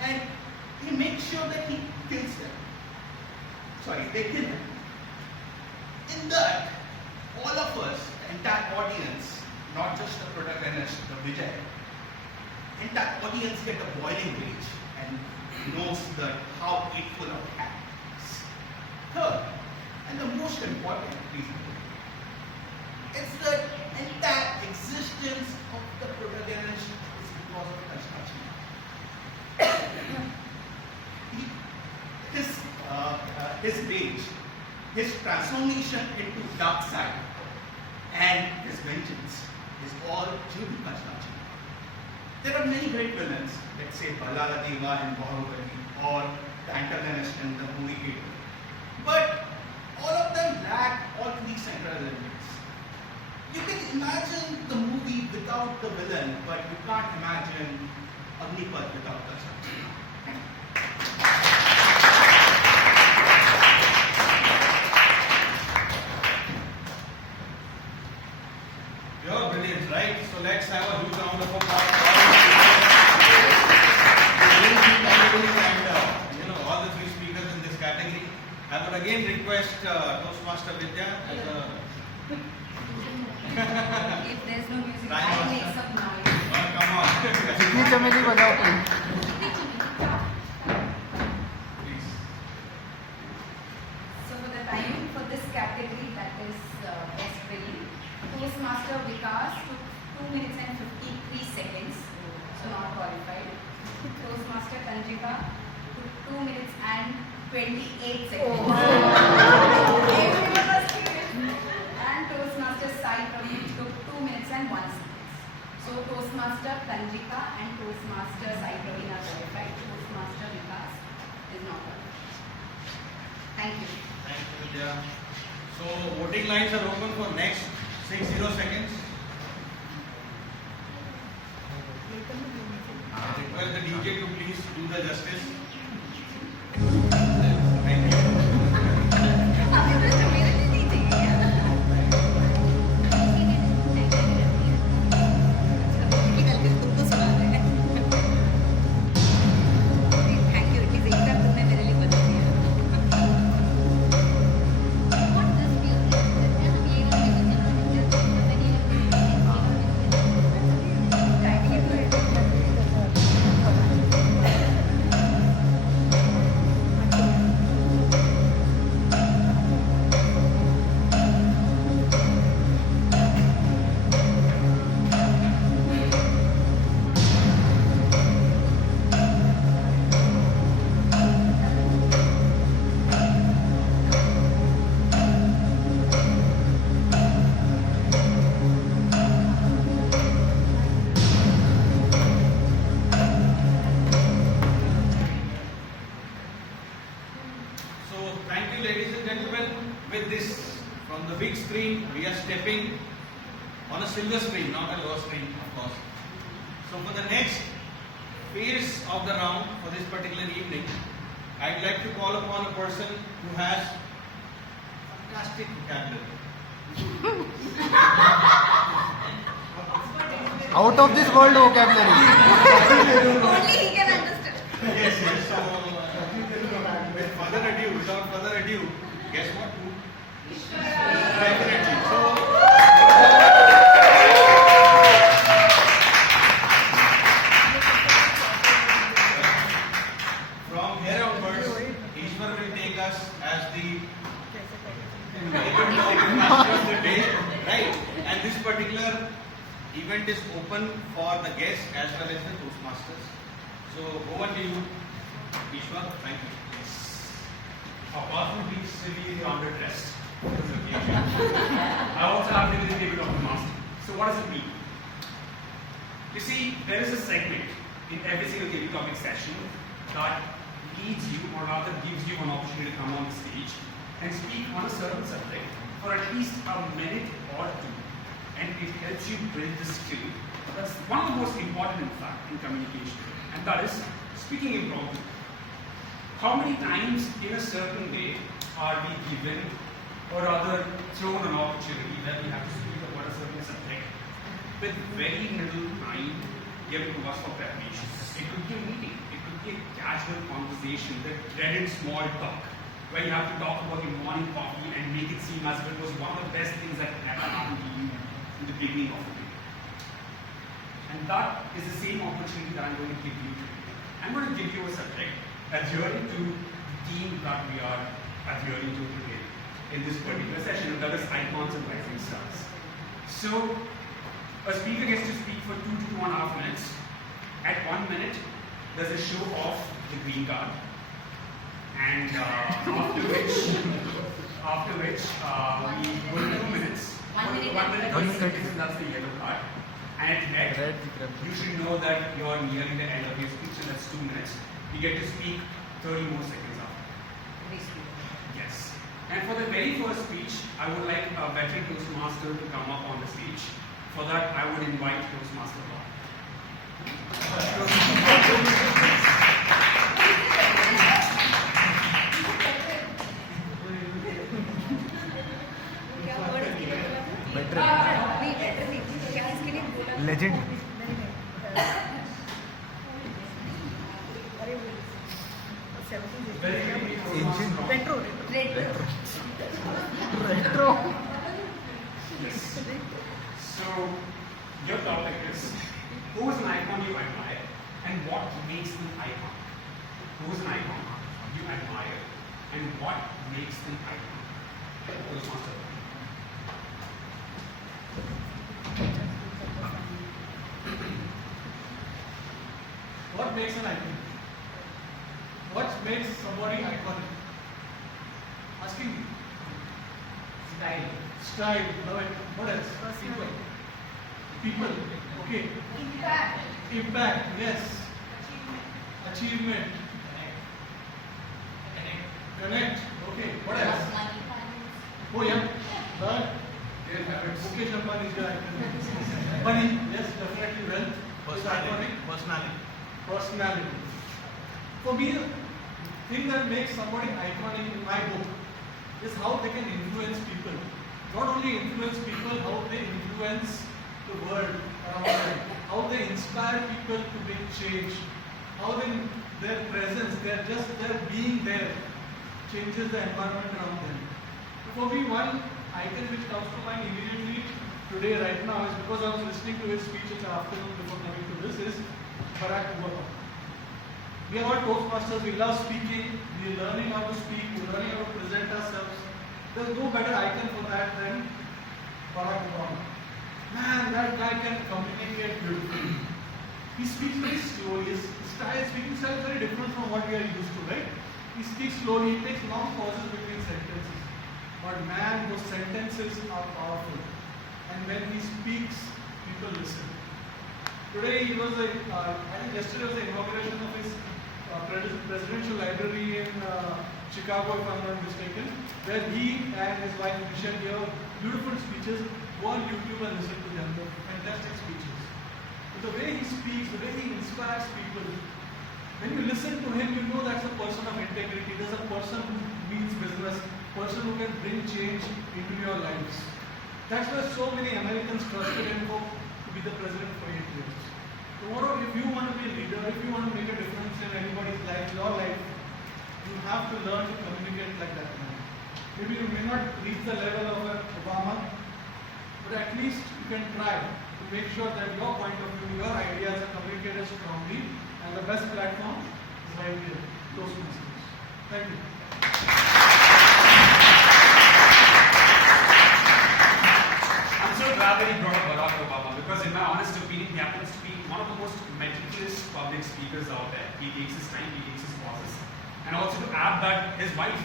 And he makes sure that he kills them. Sorry, they kill him. In that, all of us, the entire audience, not just the protagonist, the Vijay, entire audience get a boiling rage and knows that how hateful of act is. Third, and the most important reason, it's the entire existence of the protagonist is because of construction. His rage, his transformation into dark side, and his vengeance is all due to construction. There are many great villains, let's say Balala Deva in Bahubali or the antagonist in the movie Hero. But all of them lack all three central elements. You can imagine the movie without the villain, but you can't imagine Agnipath without construction. You're brilliant, right? So let's have a huge round of applause. And all the three speakers in this category. I would again request Toastmaster Vidya as a If there's no music, I'll make some noise. Oh, come on. जितनी चमेली बजाओ Please. So for the timing for this category, that is best filling, Toastmaster Vikas took 2 minutes and 53 seconds, so not qualified. Toastmaster Kanjika took 2 minutes and 28 seconds. And Toastmaster Sai Praveen took 2 minutes and 1 second. So Toastmaster Kanjika and Toastmaster Sai Praveen are qualified. Toastmaster Vikas is not qualified. Thank you. Thank you, Vidya. So voting lines are open for next 60 seconds. I request the DJ to please do the justice. Thank you. On a silver screen, not a lower screen, of course. So for the next phase of the round for this particular evening, I'd like to call upon a person who has fantastic vocabulary. Out of this world vocabulary. Only he can understand. Yes, yes. So without further ado, guess what? Definitely. So from here onwards, Ishwar will take us as the master of the day, right? And this particular event is open for the guests as well as the Toastmasters. So over to you, Ishwar. Thank you. apart from being silly and underdressed, I also have the tabletop master. So what does it mean? You see, there is a segment in every single tabletop session that leads you, or rather gives you an opportunity to come on the stage and speak on a certain subject for at least a minute or two. And it helps you build the skill. That's one of the most important, in fact, in communication. And that is speaking impromptu. How many times in a certain day are we given, or rather thrown an opportunity that we have to speak about a certain subject with very little time given to us for preparation? It could be a meeting, it could be a casual conversation, the dreaded small talk, where you have to talk about your morning coffee and make it seem as if it was one of the best things that ever happened to you in the beginning of the day. And that is the same opportunity that I'm going to give you today. I'm going to give you a subject adhering to the theme that we are adhering to today in this particular session, and that is icons and rising stars. So, a speaker gets to speak for 2 to 2.5 minutes. At 1 minute, there's a show of the green card, and after which we go to 2 minutes. 1 minute, 30 seconds, that's the yellow card. And at red, you should know that you're nearing the end of your speech, so that's 2 minutes. You get to speak 30 more seconds after. Yes. And for the very first speech, I would like a veteran Toastmaster to come up on the stage. For that, I would invite Toastmaster Bob. Legend. Retro. Yes. So, your topic is, who is an icon you admire and what makes them icon? Who is an icon you admire and what makes them icon? Toastmaster. What makes an icon? What makes somebody iconic? Asking me. Style. Style. Love it. What else? People. Okay. Impact. Yes. Achievement. Connect. Okay. What else? Oh yeah. Third. Mukesh Ambani is your icon. Money. Yes, definitely. Wealth. Personality. Personality. For me, the thing that makes somebody iconic in my book is how they can influence people. Not only influence people, how they influence the world around them. How they inspire people to make change. How their presence, their being there changes the environment around them. For me, one icon which comes to mind immediately today, right now, is because I was listening to his speech this afternoon before coming to this, is Barack Obama. We are all Toastmasters, we love speaking, we are learning how to speak, we are learning how to present ourselves. There's no better icon for that than Barack Obama. Man, that guy can communicate beautifully. He speaks very slowly, his speaking style is very different from what we are used to, right? He speaks slowly, he takes long pauses between sentences. But man, those sentences are powerful. And when he speaks, people listen. Today he was I think yesterday was the inauguration of his presidential library in Chicago, if I'm not mistaken, where he and his wife Michelle gave beautiful speeches. Go on YouTube and listen to them. They're fantastic speeches. But the way he speaks, the way he inspires people, when you listen to him, you know that's a person of integrity. There's a person who means business, person who can bring change into your lives. That's why so many Americans trusted him to be the president for 8 years. Tomorrow, if you want to be a leader, if you want to make a difference in anybody's life, your life, you have to learn to communicate like that man. Maybe you may not reach the level of Obama, but at least you can try to make sure that your point of view, your ideas are communicated strongly, and the best platform is right here, Toastmasters. Thank you. I'm so glad that he brought up Barack Obama, because in my honest opinion, he happens to be one of the most meticulous public speakers out there. He takes his time, he takes his pauses. And also to add that his wife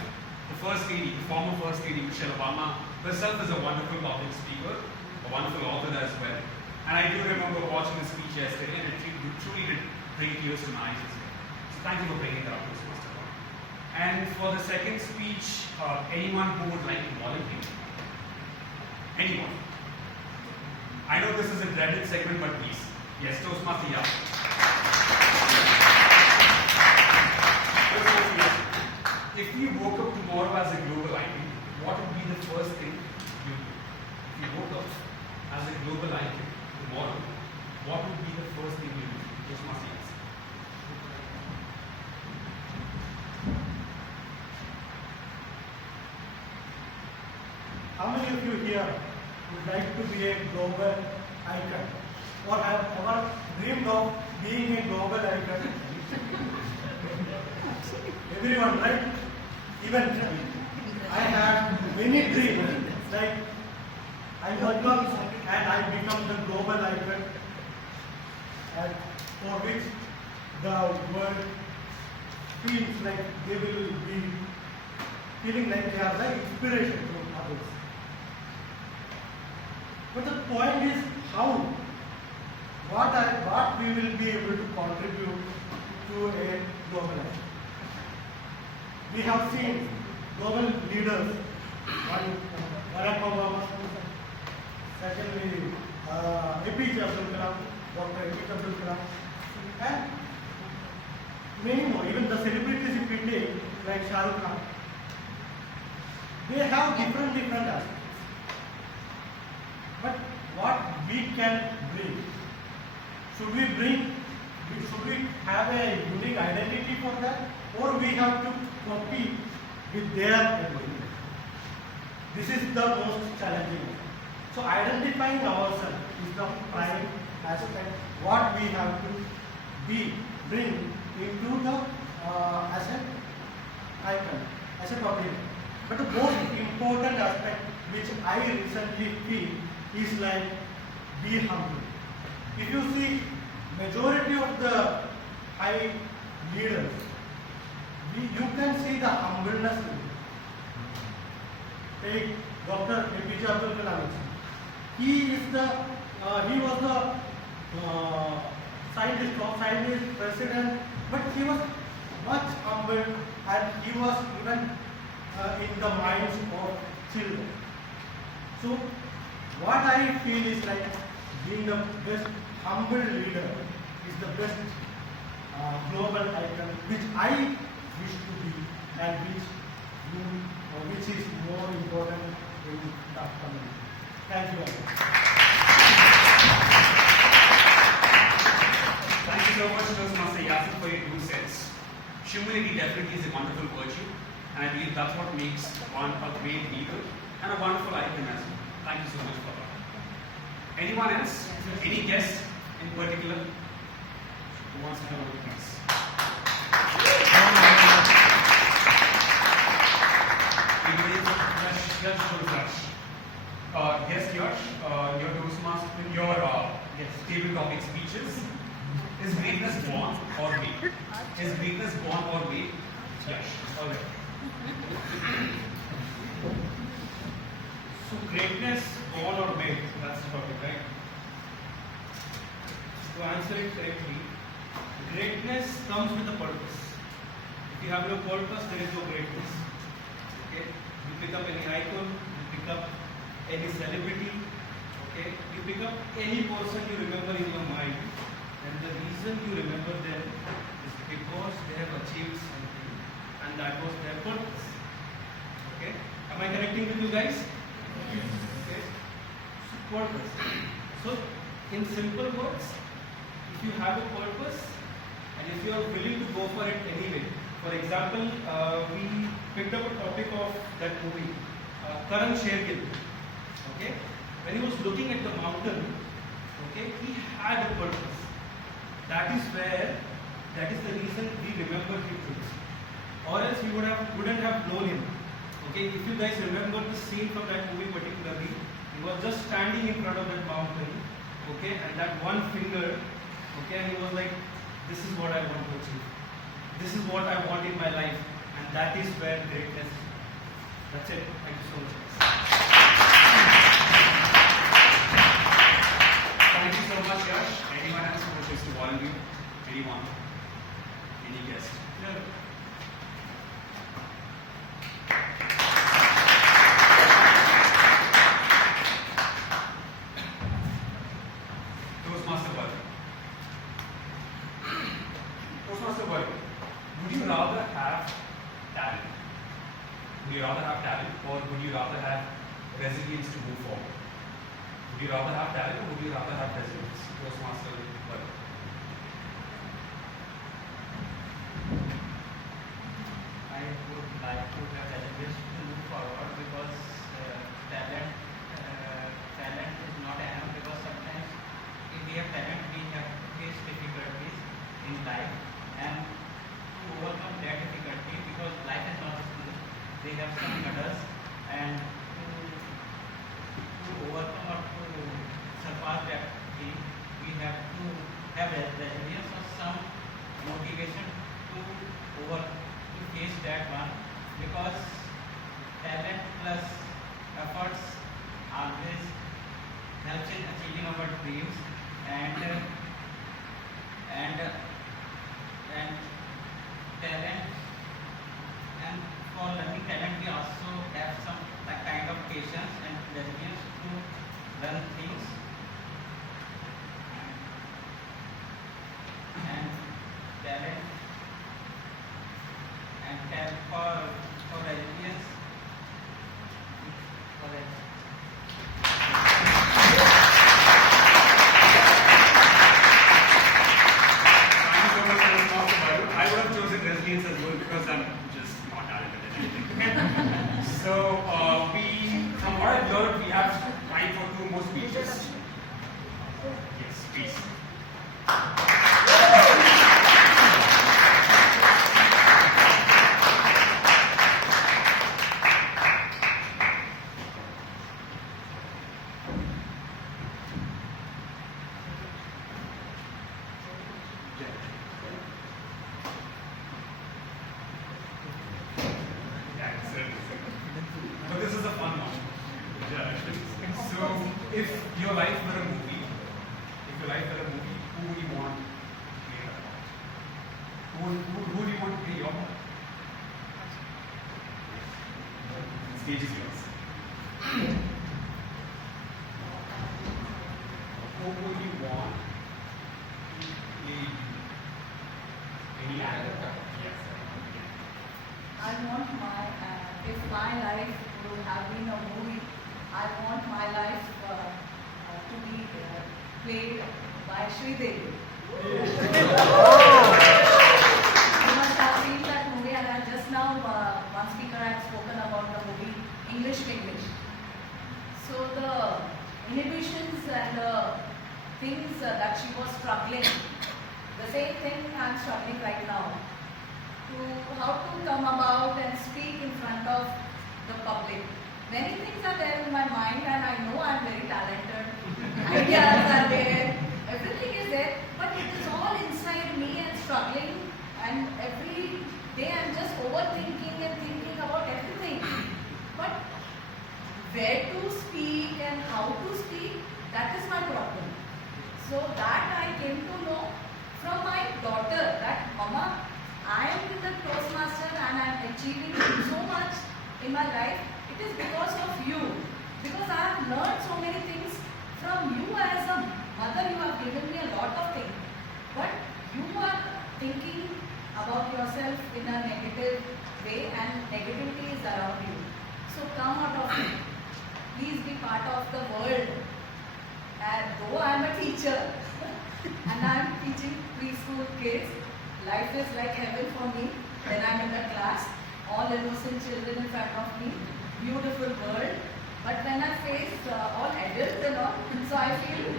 the First Lady, the former First Lady, Michelle Obama, herself is a wonderful public speaker, a wonderful author as well. And I do remember watching the speech yesterday, and it truly did bring tears to my eyes yesterday. So thank you for bringing that up, Toastmaster. And for the second speech, anyone who would like to volunteer? Anyone? I know this is a dreaded segment, but please. Yes, Toastmaster, yeah. Toastmaster, yeah. If you woke up tomorrow as a global icon, what would be the first thing you do? If you woke up as a global icon tomorrow, what would be the first thing you do? Toastmaster, yes. How many of you here would like to be a global icon or have ever dreamed of being a global icon? Everyone, right? Even I had many dreams, like I woke up and I become the global icon, and for which the world feels like they will be feeling like they are the inspiration to others. But the point is how, what we will be able to contribute to a global icon. We have seen global leaders, one Barack Obama, secondly APJ Abdul Kalam, Dr. APJ Abdul Kalam, and many more, even the celebrities if we take, like Shah Rukh Khan, they have different aspects. But what we can bring, should we have a unique identity for that, or we have to copy with their identity? This is the most challenging. So identifying ourselves is the prime aspect. What we have to bring into the as an icon, as a public. But the most important aspect which I recently feel is like be humble. If you see majority of the high leaders, you can see the humbleness in it. Take Dr. APJ Abdul Kalam. He was the scientist, president, but he was much humble, and he was even in the minds of children. So what I feel is like being the best humble leader is the best global icon which I wish to be, and which is more important in the upcoming. Thank you very much. Thank you so much, Toastmaster Yasir, for your 2 cents. Humility definitely is a wonderful virtue, and I believe that's what makes one a great leader and a wonderful icon as well. Thank you so much for that. Anyone else? Any guests in particular who wants to come over, please? Yes, Yash, your Toastmaster, your table topic speeches. Is greatness born or made? Is greatness born or made? Yash, all right. So greatness born or made? That's the topic, right? To answer it correctly, greatness comes with a purpose. If you have no purpose, there is no greatness. Okay? You pick up any icon, you pick up any celebrity, okay? You pick up any person you remember in your mind, and the reason you remember them is because they have achieved something, and that was their purpose. Okay? Am I connecting with you guys? Yes. Okay? So, purpose. So, in simple words, if you have a purpose, and if you are willing to go for it anyway. For example, we picked up a topic of that movie, Karan Shergill. Okay? When he was looking at the mountain, okay, he had a purpose. That is the reason we remember him today. Or else we wouldn't have known him. Okay, if you guys remember the scene from that movie particularly, he was just standing in front of that mountain, okay, and that one finger, okay, and he was like, this is what I want to achieve. This is what I want in my life, and that is where greatness That's it. Thank you so much. Thank you so much, Yash. Anyone else who wishes to volunteer? Anyone? Any guest? Yeah. Toastmaster Work. Toastmaster Work. Would you rather have talent? Would you rather have talent, or would you rather have resilience to move forward? Would you rather have talent, or would you rather have resilience? Toastmaster Work. I would like to have resilience to move forward because talent is not enough, because sometimes if we have talent we have to face difficulties in life, and to overcome that difficulty, because life is not smooth, they have some hurdles, and to overcome or to surpass that thing, we have to have resilience or some motivation to face that one, because talent plus efforts always helps in achieving our dreams, and talent, and for learning talent we also have some kind of patience and resilience to learn things, and talent for resilience, for I would have chosen resilience as well because I'm just not talented at anything. So from what I've learned, we have time for 2 more speeches. Yes, please. But this is a fun one. So, if your life were a movie, who would you want to play that part? Who would you want to play your part? The stage is yours. Who would you want to play any actor? Yes. I want if my life would have been a movie, I want my life to be played by Sridevi. You must have seen that movie, and I just now, one speaker had spoken about the movie English to English. So the inhibitions and the things that she was struggling, the same thing I'm struggling right now. How to come about and speak in front of the public. Many things are there in my mind, and I know I'm very talented. Ideas are there, everything is there, but it is all inside me and struggling, and every day I'm just overthinking and thinking about everything. But where to speak and how to speak, that is my problem. So that I came to know from my daughter that, Mama, I am in the Toastmaster and I am achieving so much in my life. It is because of you. Because I have learned so many things from you as a mother. You have given me a lot of things. But you are thinking about yourself in a negative way, and negativity is around you. So come out of it. Please be part of the world. And though I am a teacher and I am teaching preschool kids, life is like heaven for me when I am in the class, all innocent children in front of me, beautiful world. But when I face all adults and all, so I feel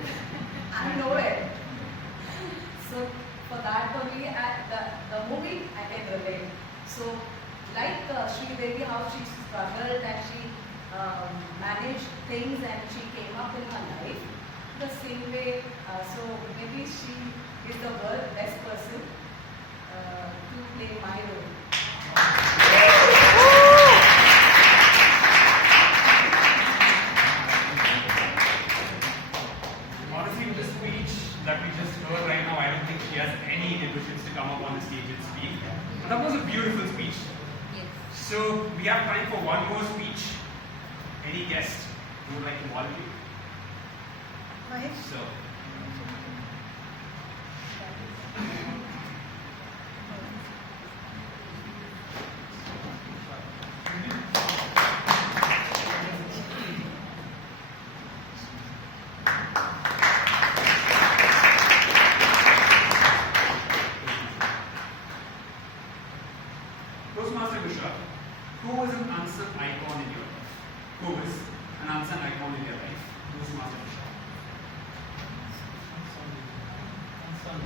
I'm nowhere. So for that only, the movie I can relate. So like Sridevi, how she struggled and she managed things and she came up in her life, the same way, so maybe she is the best person to play my role. That was a beautiful speech. Yes. So we have time for one more speech. Any guest who would like to volunteer? So. Toastmaster Vishal, who is an unsung icon in your life? Who is an unsung icon in your life? Toastmaster Vishal. Unsung.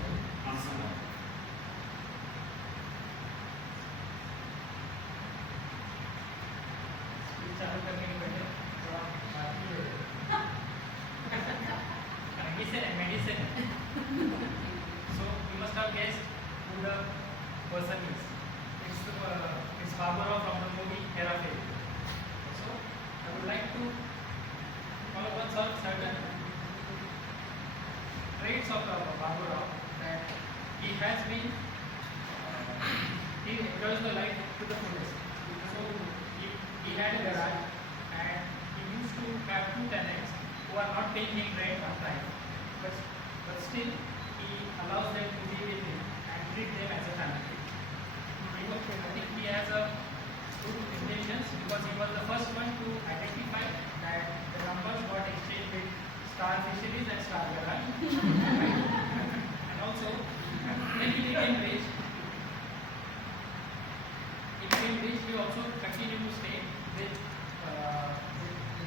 Medicine. So you must have guessed who the person is. It's Barbara from the movie Hera Fairy. So I would like to follow one certain traits of Barbara, that he has been he enjoys the life to the fullest. So he had a garage and he used to have 2 tenants who are not paying him rent on time. But still he allows them to live with him and treat them as a family. I think he has a good intentions because he was the first one to identify that the numbers got exchanged with Star Fisheries and Star Garage. And also, when he became rich, we also continue to stay with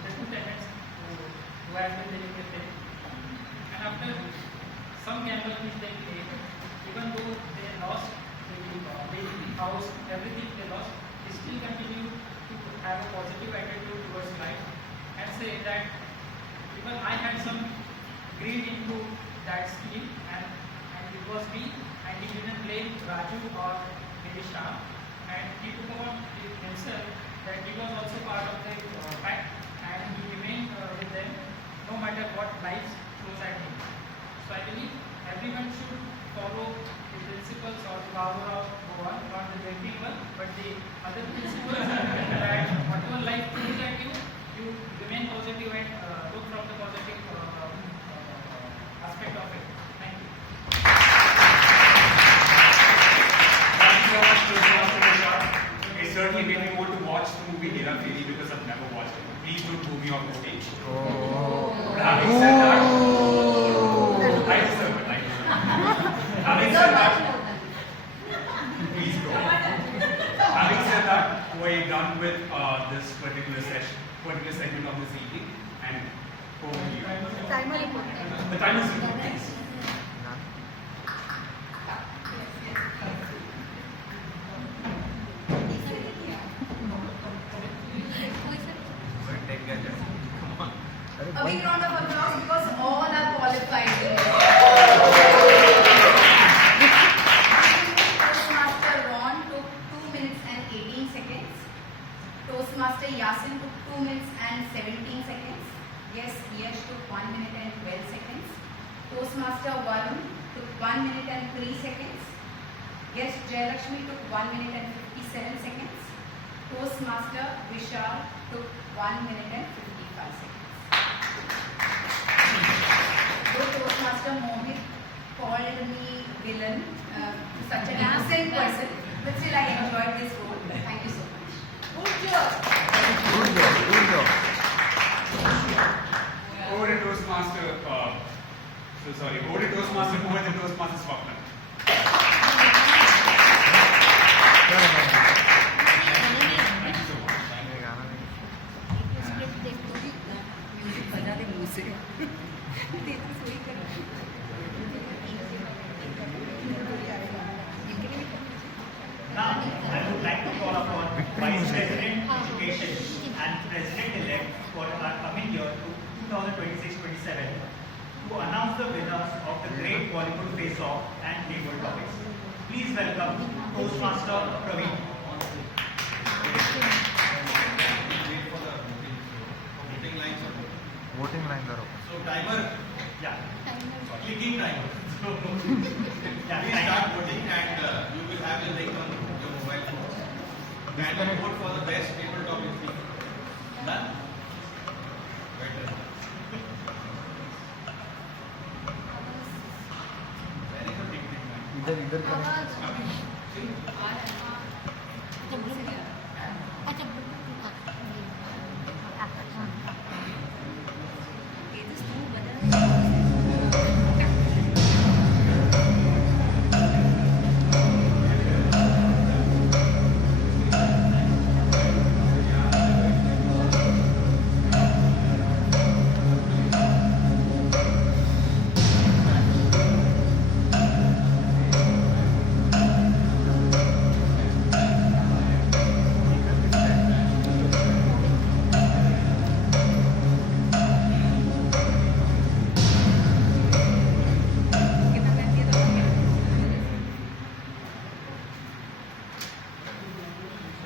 the 2 tenants who have been living with him. And after some gamble which they played, even though they lost the house, everything they lost, they still continue to have a positive attitude towards life and say that even I had some greed into that scheme and it was me, and he didn't blame Raju or maybe Shah, and he took upon himself that he was also part of the pact and he remained with them no matter what life throws at him. So I believe everyone should follow the principles of the power of Goa, not the drinking one, but the other principles that whatever life throws at you, you remain positive and look from the positive aspect of it. Thank you. Thank you so much, Toastmaster Vishal. It certainly made me want to watch the movie Hera Fairy because I've never watched it. Please don't boo me off the stage. But having said that, I deserve it. Having said that, please go. Having said that, we're done with this particular segment of this evening, and over to you. Timer report. The timer is report, please. A big round of applause because all are qualified. Toastmaster Ron took 2 minutes and 18 seconds. Toastmaster Yasin took 2 minutes and 17 seconds. Yes, Yash took 1 minute and 12 seconds. Toastmaster Varun took 1 minute and 3 seconds. Yes, Jayalakshmi took 1 minute and 57 seconds. Toastmaster Vishal took 1 minute and 55 seconds. Though Toastmaster Mohit called me villain, such an innocent person, but still I enjoyed this role. Thank you so much. Good job. Good job. Good job. Over to Toastmaster. Over to Toastmaster Mohit and Toastmaster Swapna. Thank you so much. Now, I would like to call upon Vice President Education and President-elect for our coming year to 2026-27 to announce the winners of the Great Bollywood Face-Off and Naval Topics. Please welcome Toastmaster Praveen. Voting lines are open. So timer, yeah, clicking timer. So please start voting and you will have your link on your kindly vote for the best table topic speaker. Done? Better. Very good technique, man. इधर Coming. See?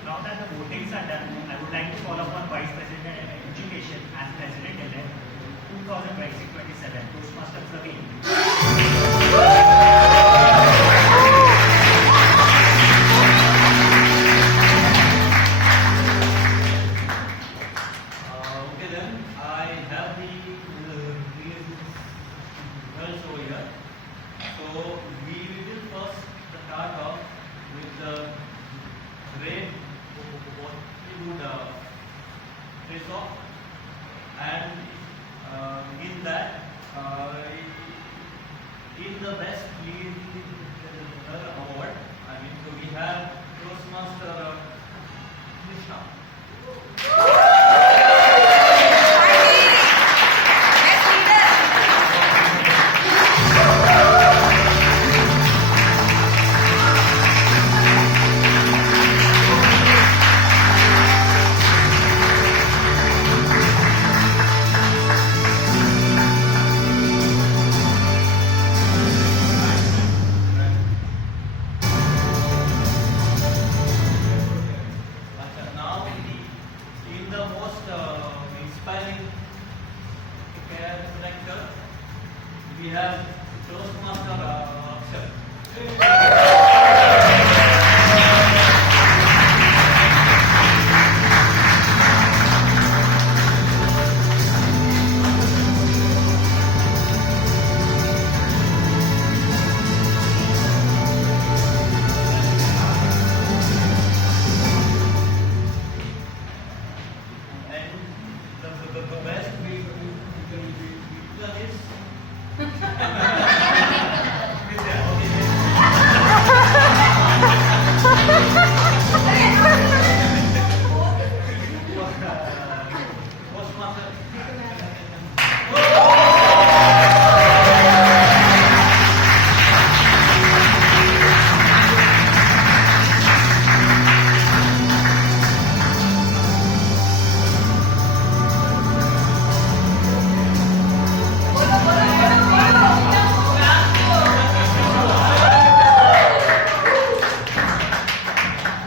Now that the votings are done, I would like to call upon Vice President of Education as President-elect 2026-27, Toastmaster Praveen. Okay then, I have the results over here. So we will first start off with the grade what we would trace off, and in that in the best leader award, I mean, so we have Toastmaster Krishna. Now in the most inspiring character, we have Toastmaster Akshay. And the best we can is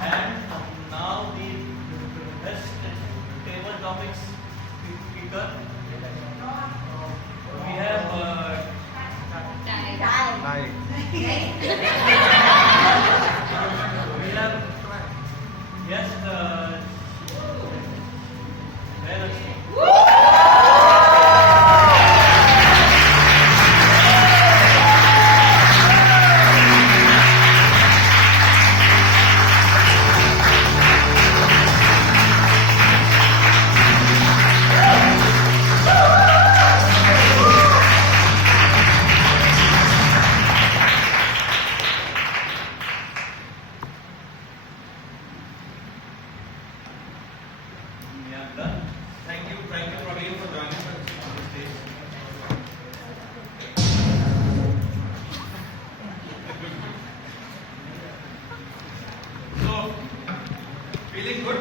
And now the best table topics speaker. We have we have yes we have done. Thank you, Praveen, for joining us on the stage. So, feeling good?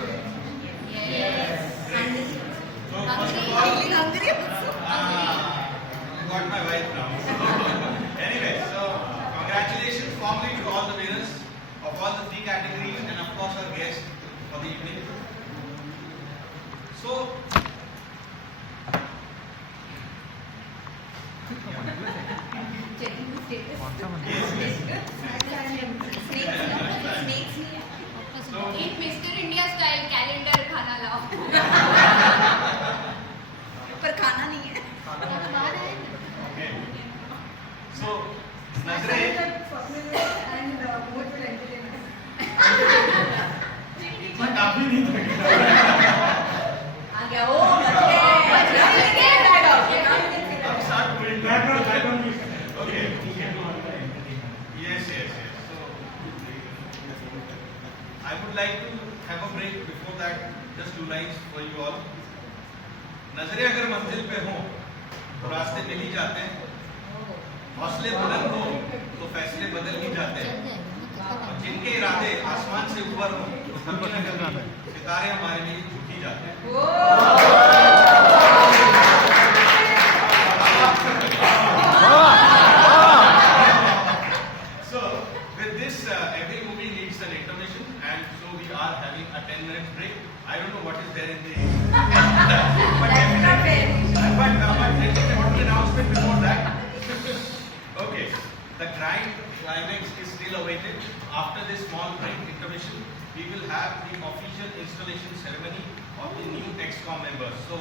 Yes. Great. So, first of all, I got my wife now. Anyway, so congratulations formally to all the winners of all the three categories, and of course our guest for the evening. So, Checking the status. yes, yes. Snakes. So, In Mr. India. I would like to have a break. Before that, just 2 lines for you all. नजरें अगर मंजिल पे हो तो रास्ते मिल ही जाते हैं, हौसले बुलंद हो तो फैसले बदल ही जाते हैं, और जिनके इरादे आसमान से ऊपर हो तो कभी न कभी सितारे हमारे लिए झुक ही जाते हैं। So with this, every movie needs an intermission, and so we are having a 10-minute break. I don't know what is there in the but definitely, but let me want an announcement before that. Okay, the grand climax is still awaited. After this small break intermission, we will have the official installation ceremony of the new XCOM members. So